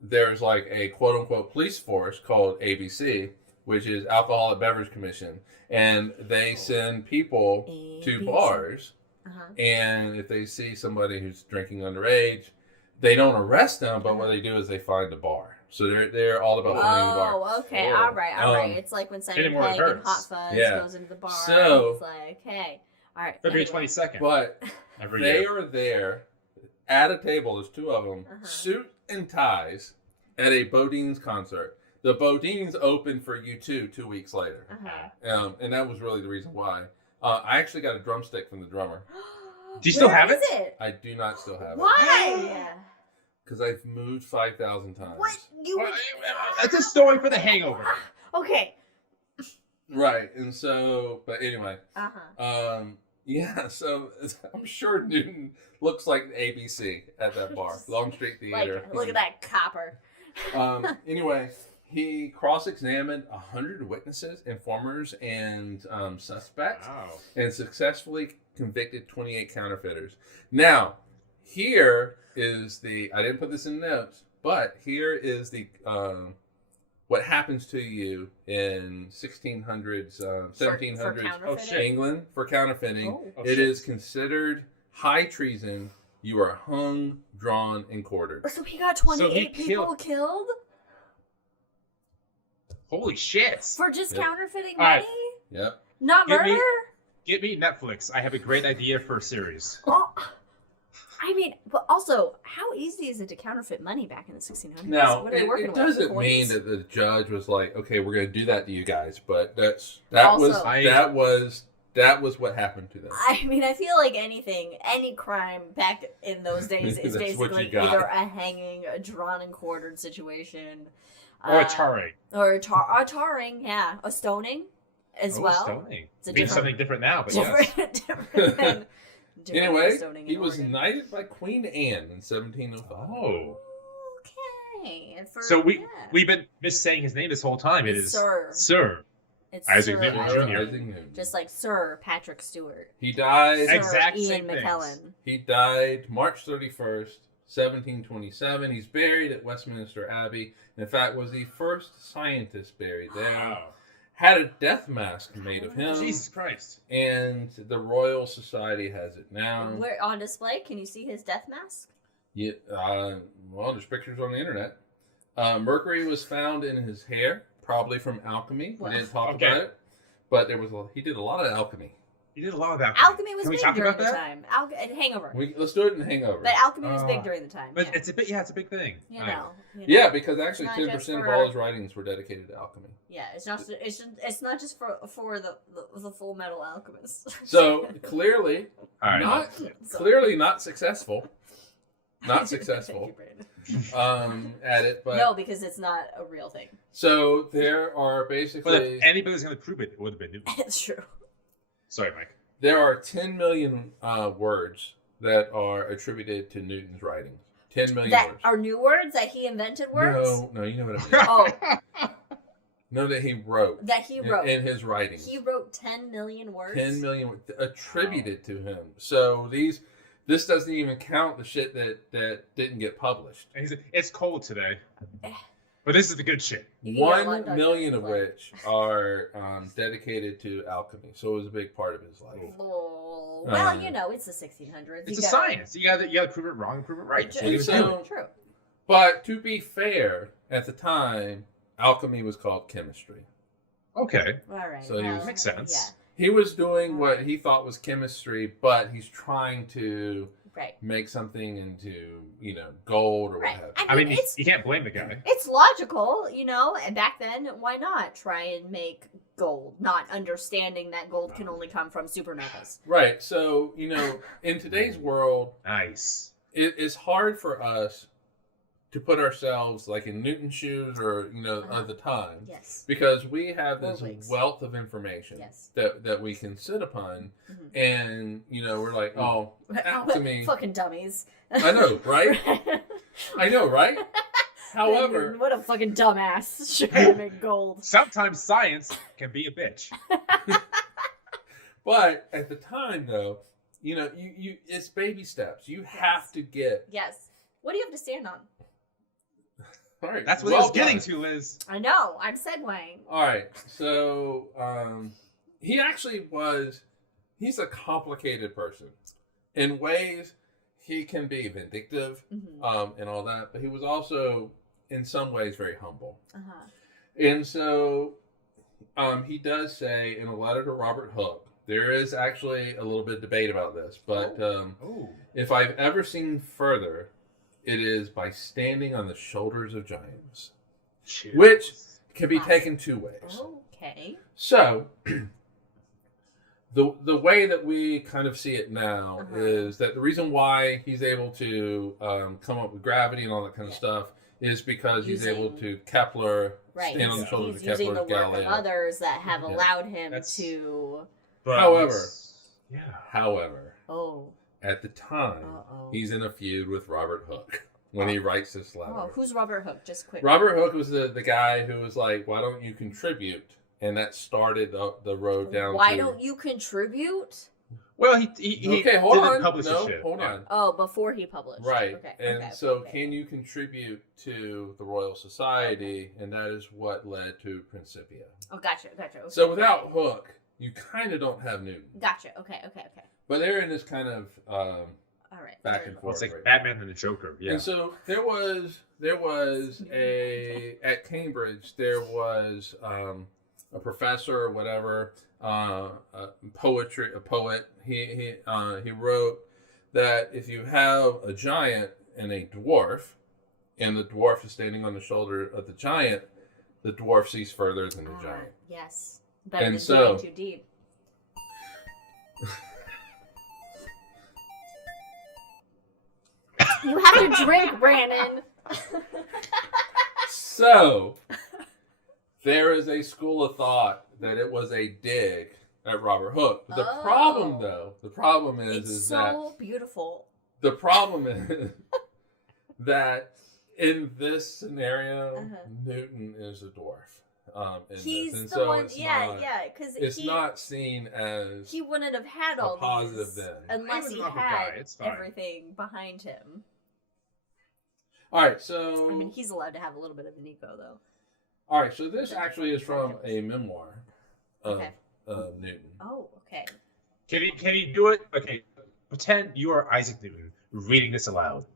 There's like a quote unquote police force called ABC, which is Alcoholic Beverage Commission, and they send people to ABC. bars. Uh-huh. And if they see somebody who's drinking underage, they don't arrest them, but what they do is they find the bar. So they're all about finding the bar. Oh, okay. Oh. All right. It's like when Simon Anymore it Pegg and hurts. Hot Fuzz Yeah. goes into the bar. So- It's like, hey, all right. February anyway. 22nd. But Every they year. are there at a table. There's two of them, Uh-huh. suit and ties, at a Bodine's concert. The Bodines opened for U2 2 weeks later, and that was really the reason why. I actually got a drumstick from the drummer. Do you still have Where it? is it? I do not still have it Why? because I've moved 5,000 times. What you? Well, That's a story for The Hangover. Okay. Right, and so, but anyway, Uh-huh. yeah. So I'm sure Newton looks like ABC at that bar, Long Street Theater. Like, look at that copper. Anyway, he cross-examined 100 witnesses, informers, and suspects, Wow. and successfully convicted 28 counterfeiters. Now, here is I didn't put this in notes, but here is what happens to you in 1600s, 1700s counterfeiting? England for counterfeiting. Oh. It is considered high treason. You are hung, drawn, and quartered. So he got 28 he people killed Holy shit. for just Yep. counterfeiting All right. money? Yep. Not Give me- murder? Get me Netflix. I have a great idea for a series. Oh, I mean, but also, how easy is it to counterfeit money back in the 1600s? Now, What are they working it with? doesn't Coins? mean that the judge was like, "Okay, we're going to do that to you guys," but that Also- was what happened to them. I mean, I feel like any crime back in those days is That's what you basically got. either a hanging, a drawn and quartered situation, Or a tarring. or a tarring, yeah, a stoning as well. Stoning. It's a Means different- something different now, but yes. Different than Anyway, stoning he in was Oregon. knighted by Queen Anne in 1705. Oh. Okay. And So yeah. we've been missaying his name this whole time. It is Sir. Sir. It's Isaac Sir Newton Isaac Jr. Isaac Newton. Newton. Just like Sir Patrick Stewart. He died. Sir Exact Ian same things. McKellen. He died March 31st, 1727. He's buried at Westminster Abbey. In fact, was the first scientist buried there. Wow. Had a death mask made of him. Jesus Christ. And the Society has it now. Where on display? Can you see his death mask? Yeah, well, there's pictures on the internet. Mercury was found in his hair, probably from alchemy. Well, We didn't talk okay. about it, but he did a lot of alchemy. He did a lot of that. Alchemy was Can we big talk during about the that? time. Hangover. Let's do it in Hangover. But alchemy was big Uh, during the time. But yeah. it's a big thing. You Like, know. Yeah, because actually It's not 10% just of for- all his writings were dedicated to alchemy. Yeah, it's not just for the Full Metal Alchemist. So clearly, All right. not successful. Not successful at it, but no, because it's not a real thing. so there are But basically if anybody was going to prove it, it would have been Newton. It's true. Sorry, Mike. there are 10 million words that are attributed to Newton's writings. 10 million That words. are new words that he invented words. No, you know what I mean. Oh, No, that he wrote. that he wrote. in his writings. He wrote 10 million words. 10 million attributed to him. So this doesn't even count the shit that didn't get published. And he said, it's cold today. But this is the good shit. You can get 1 one million done. of which are dedicated to alchemy. So it was a big part of his life. Oh, well, it's the 1600s. It's You a gotta- science. You gotta prove it wrong and prove it right. It's So he was true. doing it. True. But to be fair, at the time, alchemy was called chemistry. Okay. All right. So he was- Makes sense. He was doing what he thought was chemistry, but he's trying to Yeah. Right. make something into, gold or what Right. have you. I mean, it's you can't blame the guy. it's logical, and back then, why not try and make gold, not understanding that gold can only come from supernovas. Right. So, in today's world, Nice. it is hard for us to put ourselves like in Newton's shoes or, of the time. Yes. Because we have Or this wigs. wealth of information Yes. that we can sit upon, Mhm. and, we're like, oh, alchemy. Fucking dummies. I know, right? I know, right? However, what a fucking dumbass trying to make gold. Sometimes science can be a bitch. but at the time, though, you it's baby steps. You have to get. Yes. What do you have to stand on? All right, That's what well he was getting done. to, Liz. I know. I'm segueing. All right, so he actually he's a complicated person. In ways, he can be vindictive Mm-hmm. and all that, but he was also, in some ways, very humble. Uh-huh. And so he does say in a letter to Robert Hooke, there is actually a little bit of debate about this, but if I've ever seen further, it is by standing on the shoulders of giants, which can be taken two ways. Okay. So, the way that we kind of see it now is that the reason why he's able to come up with gravity and all that kind of stuff is because he's able to stand on the shoulders of Kepler, using the work Galileo. of others that have allowed him to. However, Oh. at the time, he's in a feud with Robert Hooke when he writes this letter. Oh, who's Robert Hooke? Just quick. Robert Hooke was the guy who was like, "Why don't you contribute?" And that started the road down. Why don't you contribute? Well, he okay, hold didn't on. publish No, the shit. hold on. Oh, before he published. Right. Okay. And can you contribute to the Royal Society? And that is what led to Principia. Oh, gotcha. Okay. So without Hooke, you kind of don't have Newton. Gotcha. Okay. But they're in this kind of All right. back and forth. It's like Batman and the Joker. Yeah. And so there was at Cambridge there was a professor or whatever, a poet. He wrote that if you have a giant and a dwarf, and the dwarf is standing on the shoulder of the giant sees further than the giant. Yes. Better And than so- digging too deep. You have to drink, Brandon. So there is a school of thought that it was a dig at Robert Hooke. But the problem It's is so that beautiful. the problem is that in this scenario, Newton is a dwarf. He's and the so one, it's because it's not seen as he wouldn't have had all positive these then. unless He he was an upper had guy, it's fine. everything behind him. all right. So I mean, he's allowed to have a little bit of an ego, though. all right. So this actually is from a memoir of Okay. Newton. Oh, okay. Can you do it? Okay, pretend you are Isaac Newton reading this aloud.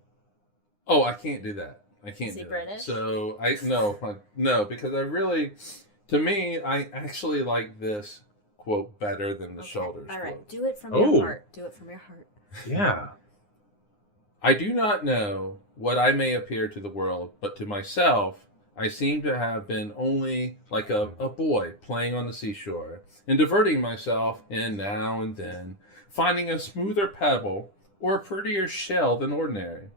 Oh, I can't do that. I can't Is he do British? that. So no, because to me, I actually like this quote better than the shoulders All right, quote. do it from your heart. Do it from your heart. Yeah. I do not know what I may appear to the world, but to myself, I seem to have been only like a boy playing on the seashore and diverting myself in now and then, finding a smoother pebble or a prettier shell than ordinary,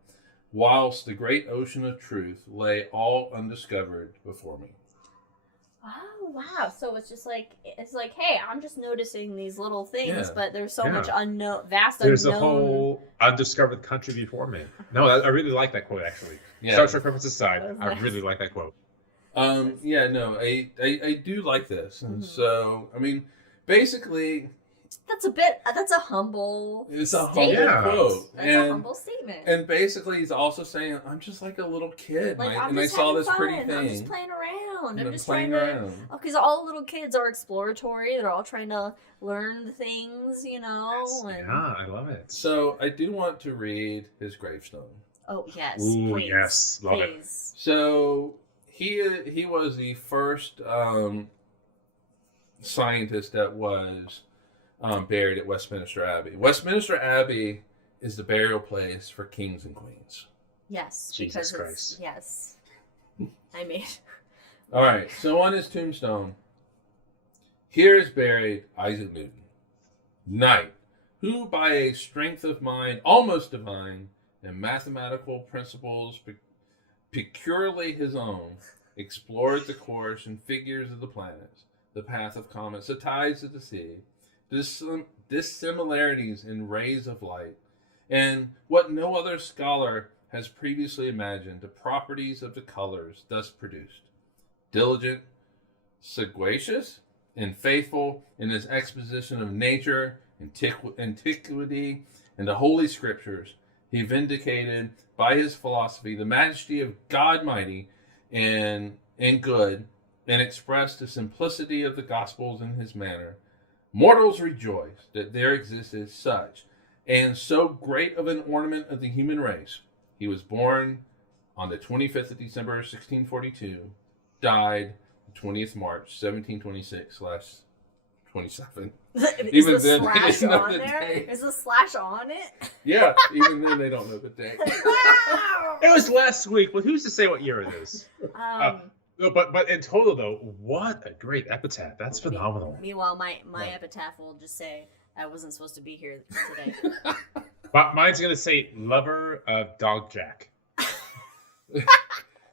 whilst the great ocean of truth lay all undiscovered before me. Oh wow! So it's like, hey, I'm just noticing these little things, Yeah. but there's so Yeah. much unknown, vast There's unknown. a whole undiscovered country before me. No, I really like that quote, actually. Yeah. Star Trek reference aside, That's I nice. really like that quote. Yeah, no, I do like this. And so, I mean, basically, That's a humble. it's a humble statement. quote. That's a humble statement. And basically, he's also saying, I'm just like a little kid. Like, and I'm I just saw having this fun. pretty I'm thing. just playing around. and I'm just playing trying to. around. Because all little kids are exploratory. They're all trying to learn things, and, Yeah, I love it. So, I do want to read his gravestone. Oh yes. Ooh, please, yes, love it. please. So, he was the first scientist that was buried at Westminster Abbey. Westminster Abbey is the burial place for kings and queens. Yes. Jesus because Christ. Yes. I mean. All right, so on his tombstone, here is buried Isaac Newton, knight, who by a strength of mind almost divine and mathematical principles peculiarly his own, explored the course and figures of the planets, the path of comets, the tides of the sea, dissimilarities in rays of light, and what no other scholar has previously imagined, the properties of the colors thus produced. Diligent, sagacious, and faithful in his exposition of nature, antiquity, and the Holy Scriptures, he vindicated by his philosophy the majesty of God mighty and good, and expressed the simplicity of the Gospels in his manner. Mortals rejoice that there existed such and so great of an ornament of the human race. He was born on the 25th of December, 1642, died the 20th March, 1726, 27. Is Even the then, they slash didn't know on the there? date. Is the slash on it? Yeah, even then they don't know the date. Wow! It was last week, but who's to say what year it is? No, but in total though, what a great epitaph. That's phenomenal. Meanwhile, my Right. epitaph will just say, I wasn't supposed to be here today. Mine's gonna say lover of Dog Jack.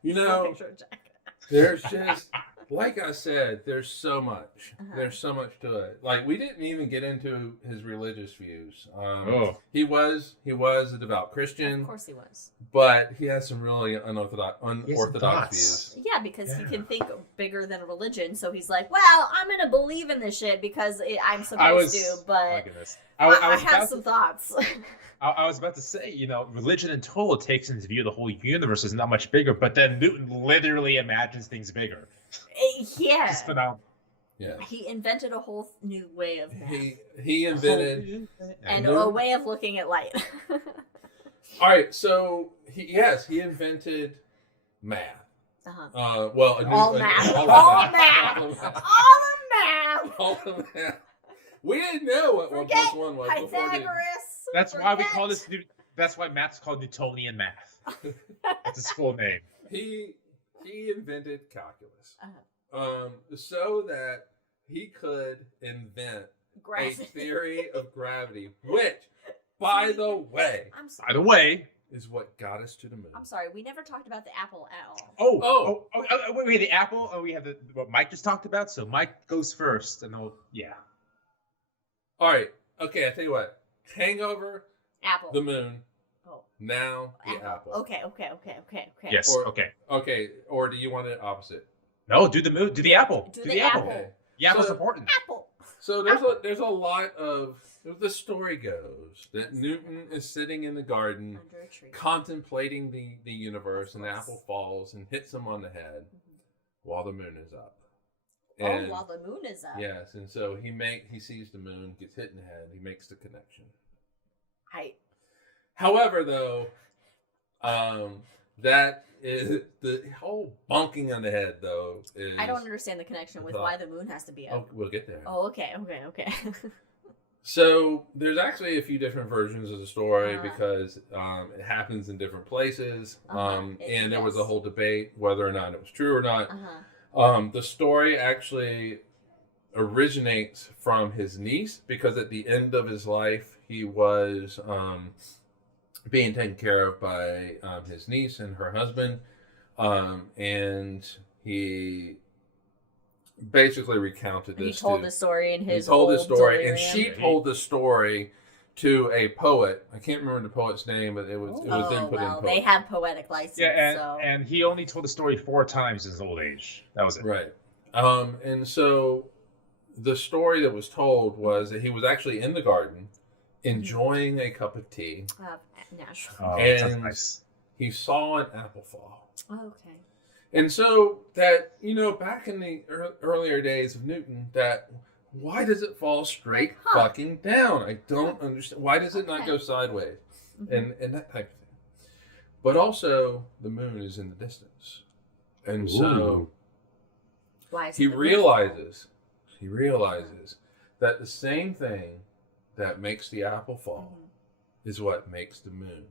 You No know, picture of Jack. there's just, like I said, there's so much. Uh-huh. There's so much to it. Like, we didn't even get into his religious views. Oh. He was a devout Christian, Of course he was. but he has some really unorthodox thoughts. views. Yeah, because he Yeah. can think bigger than religion. So he's like, well, I'm going to believe in this shit because I'm supposed to, Oh my but goodness. I was have about some to, thoughts. I was about to say, religion in total takes into view the whole universe is not much bigger, but then Newton literally imagines things bigger. Yeah. It's phenomenal. Yeah. He invented a whole new way of math. He invented. And Newton- a way of looking at light. All right, so he invented math. Uh-huh. Well, All math. all All math. math. All math. All the math. All the math. We didn't know what 1 Forget plus 1 was before the. Pythagoras. That's why we Forget- call this. That's why math's called Newtonian math. That's its full name. He invented calculus, Uh-huh. so that he could invent a Gravity. theory of gravity, which, by the way, I'm sorry. By the way, is what got us to the moon. I'm sorry. We never talked about the apple at oh, all. wait, we had the apple. Oh, we had what Mike just talked about. So Mike goes first, and yeah. All right. Okay, I tell you what. Hangover, Apple. the moon. Oh. Now the apple. Okay. Yes. Or- Okay. Okay. Or do you want it opposite? No, do the moon. Do the apple. Do the apple. Okay. The apple's So- important. Apple. So there's a lot of the story goes that Newton is sitting in the garden Under a tree. contemplating the universe, and the course. apple falls and hits him on the head while the moon is up. Oh, while the moon is up. Yes, and so he sees the moon, gets hit in the head, he makes the connection. However, though, that is the whole bonking on the head. Though is I don't understand the connection with why the moon has to be Oh, up. we'll get there. Oh, okay. So there's actually a few different versions of the story Uh-huh. because it happens in different places, and there was a yes. whole debate whether or not it was true or not. Uh-huh. The story actually originates from his niece because at the end of his life he was being taken care of by his niece and her husband, and he basically recounted this. He told the story in his He told the old story, delirium. and she told the story to a poet. I can't remember the poet's name, but it was then put in poetry. They have poetic license. Yeah, so. and he only told the story 4 times in his old age. That was it. Right. And so the story that was told was that he was actually in the garden enjoying a cup of tea. Natural. Oh, And- that's nice. He saw an apple fall. Okay. And so that, back in the earlier days of Newton, that why does it fall straight Huh. fucking down? I don't understand. Why does it not Okay. go sideways? Mhm. And that type of thing. But also, the moon is in the distance. And so Ooh. Why is he it the moon? realizes that the same thing that makes the apple fall Mhm. is what makes the moon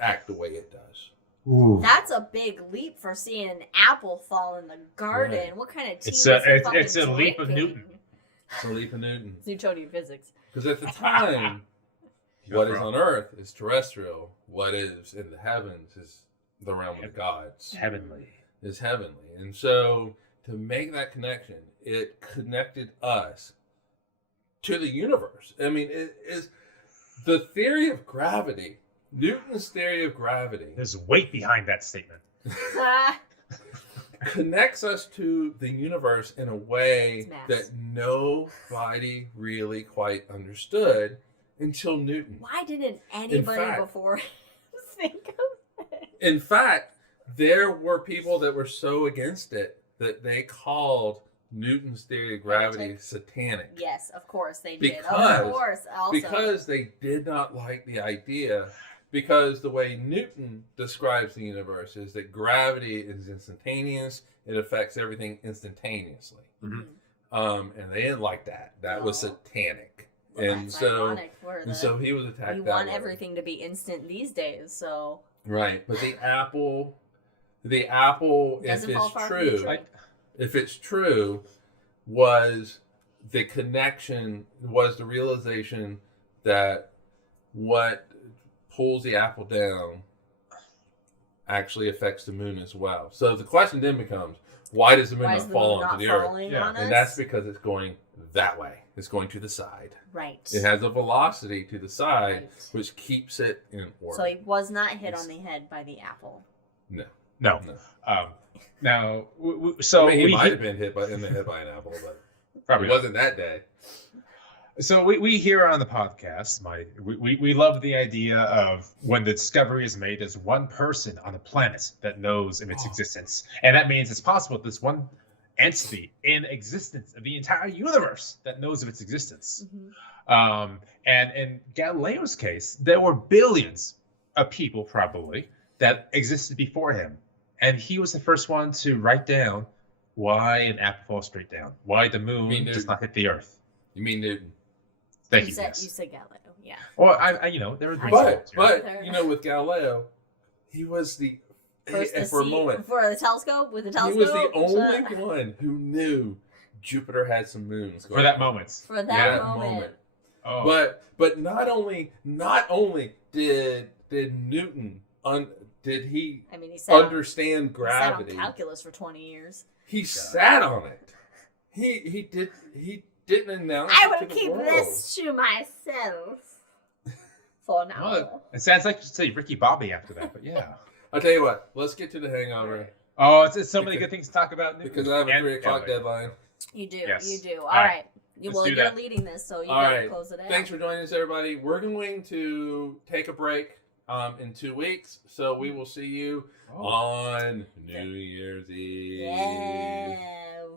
act the way it does. Ooh. That's a big leap for seeing an apple fall in the garden. Right. What kind of tea It's was a- he it's- it's fucking a leap of drinking? Newton. It's a leap of Newton. It's Newtonian physics. Because at the time, what is on Earth is terrestrial. What is in the heavens is the realm of the gods. Heavenly. Is heavenly. And so to make that connection, it connected us to the universe. I mean, it is the theory of gravity. Newton's theory of gravity There's weight behind that statement. connects us to the universe in a way It's math. that nobody really quite understood until Newton. Why didn't anybody fact- before think of it? In fact, there were people that were so against it that they called Newton's theory of gravity Heretic. satanic. Yes, of course they did. Because- Of course, also. Because they did not like the idea, because the way Newton describes the universe is that gravity is instantaneous, it affects everything instantaneously. Mhm. and they didn't like that. That was No. satanic. Well, and that's so ironic for and so he was attacked. you that want way. everything to be instant these days, so Right, but the apple, if Doesn't fall it's far from true, the tree. Like, if it's true, was the connection, was the realization that what pulls the apple down actually affects the moon as well. So the question then becomes, why does the moon why not is the fall moon onto not the earth? falling Yeah. on us? And that's because it's going that way. It's going to the side. Right. It has a velocity to the side, Right. which keeps it in orbit. So he was not hit on the head by the apple. no. No. Now, I mean, he might have been hit in the head by an apple, but probably it wasn't that day. So we here on the podcast, we love the idea of when the discovery is made, there's one person on the planet that knows of its existence, and that means it's possible that there's one entity in existence of the entire universe that knows of its existence. Mm-hmm. And in Galileo's case, there were billions of people probably that existed before him, and he was the first one to write down why an apple falls straight down, why the moon does not hit the Earth. You mean Newton? Thank You you. said Yes. you said Galileo, yeah. Well, I there were But with Galileo, he was the First to for a see- moment. for the telescope with the He telescope. was the only one who knew Jupiter had some moons. for that moment. For that that moment. Oh, But not only did Newton did he I mean, he sat understand he sat gravity? on calculus for 20 years. He sat on it. He didn't announce I it will to the keep world. this to myself. For now. well, it sounds like you should say Ricky Bobby after that, but yeah. I'll tell you what. Let's get to the hangover Oh, it's so many good things to talk about. because I have a And 3 o'clock Galileo. deadline. You do, Yes. you do. All All right. right. Let's Well, do you're that. leading this, so you All gotta right. close it out. Thanks for joining us, everybody. We're going to take a break in 2 weeks, so we will see you on New Year's Eve. Yeah,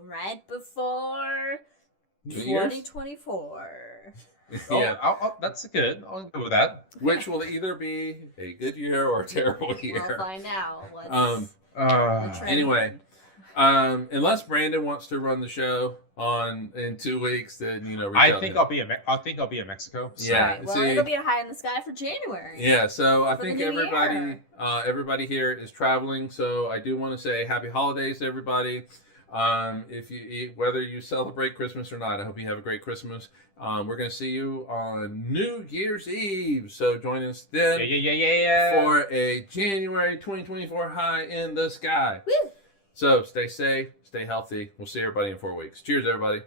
right before New Year's? 2024. Oh, Yeah, that's good. I'll go with that. which will either be a good year or a terrible We'll year. find out what's Um, the trend. anyway, unless Brandon wants to run the show in 2 weeks, then reach I out think to him. I'll be in Mexico. So. Yeah. Right, well, see- it'll be a high in the sky for January. Yeah, so I For the think new everybody here is traveling. So I do want to say happy holidays to everybody. If you whether you celebrate Christmas or not, I hope you have a great Christmas. We're going to see you on New Year's Eve. So join us then Yeah. for a January 2024 high in the sky. Woo! So stay safe, stay healthy. We'll see everybody in 4 weeks. Cheers, everybody.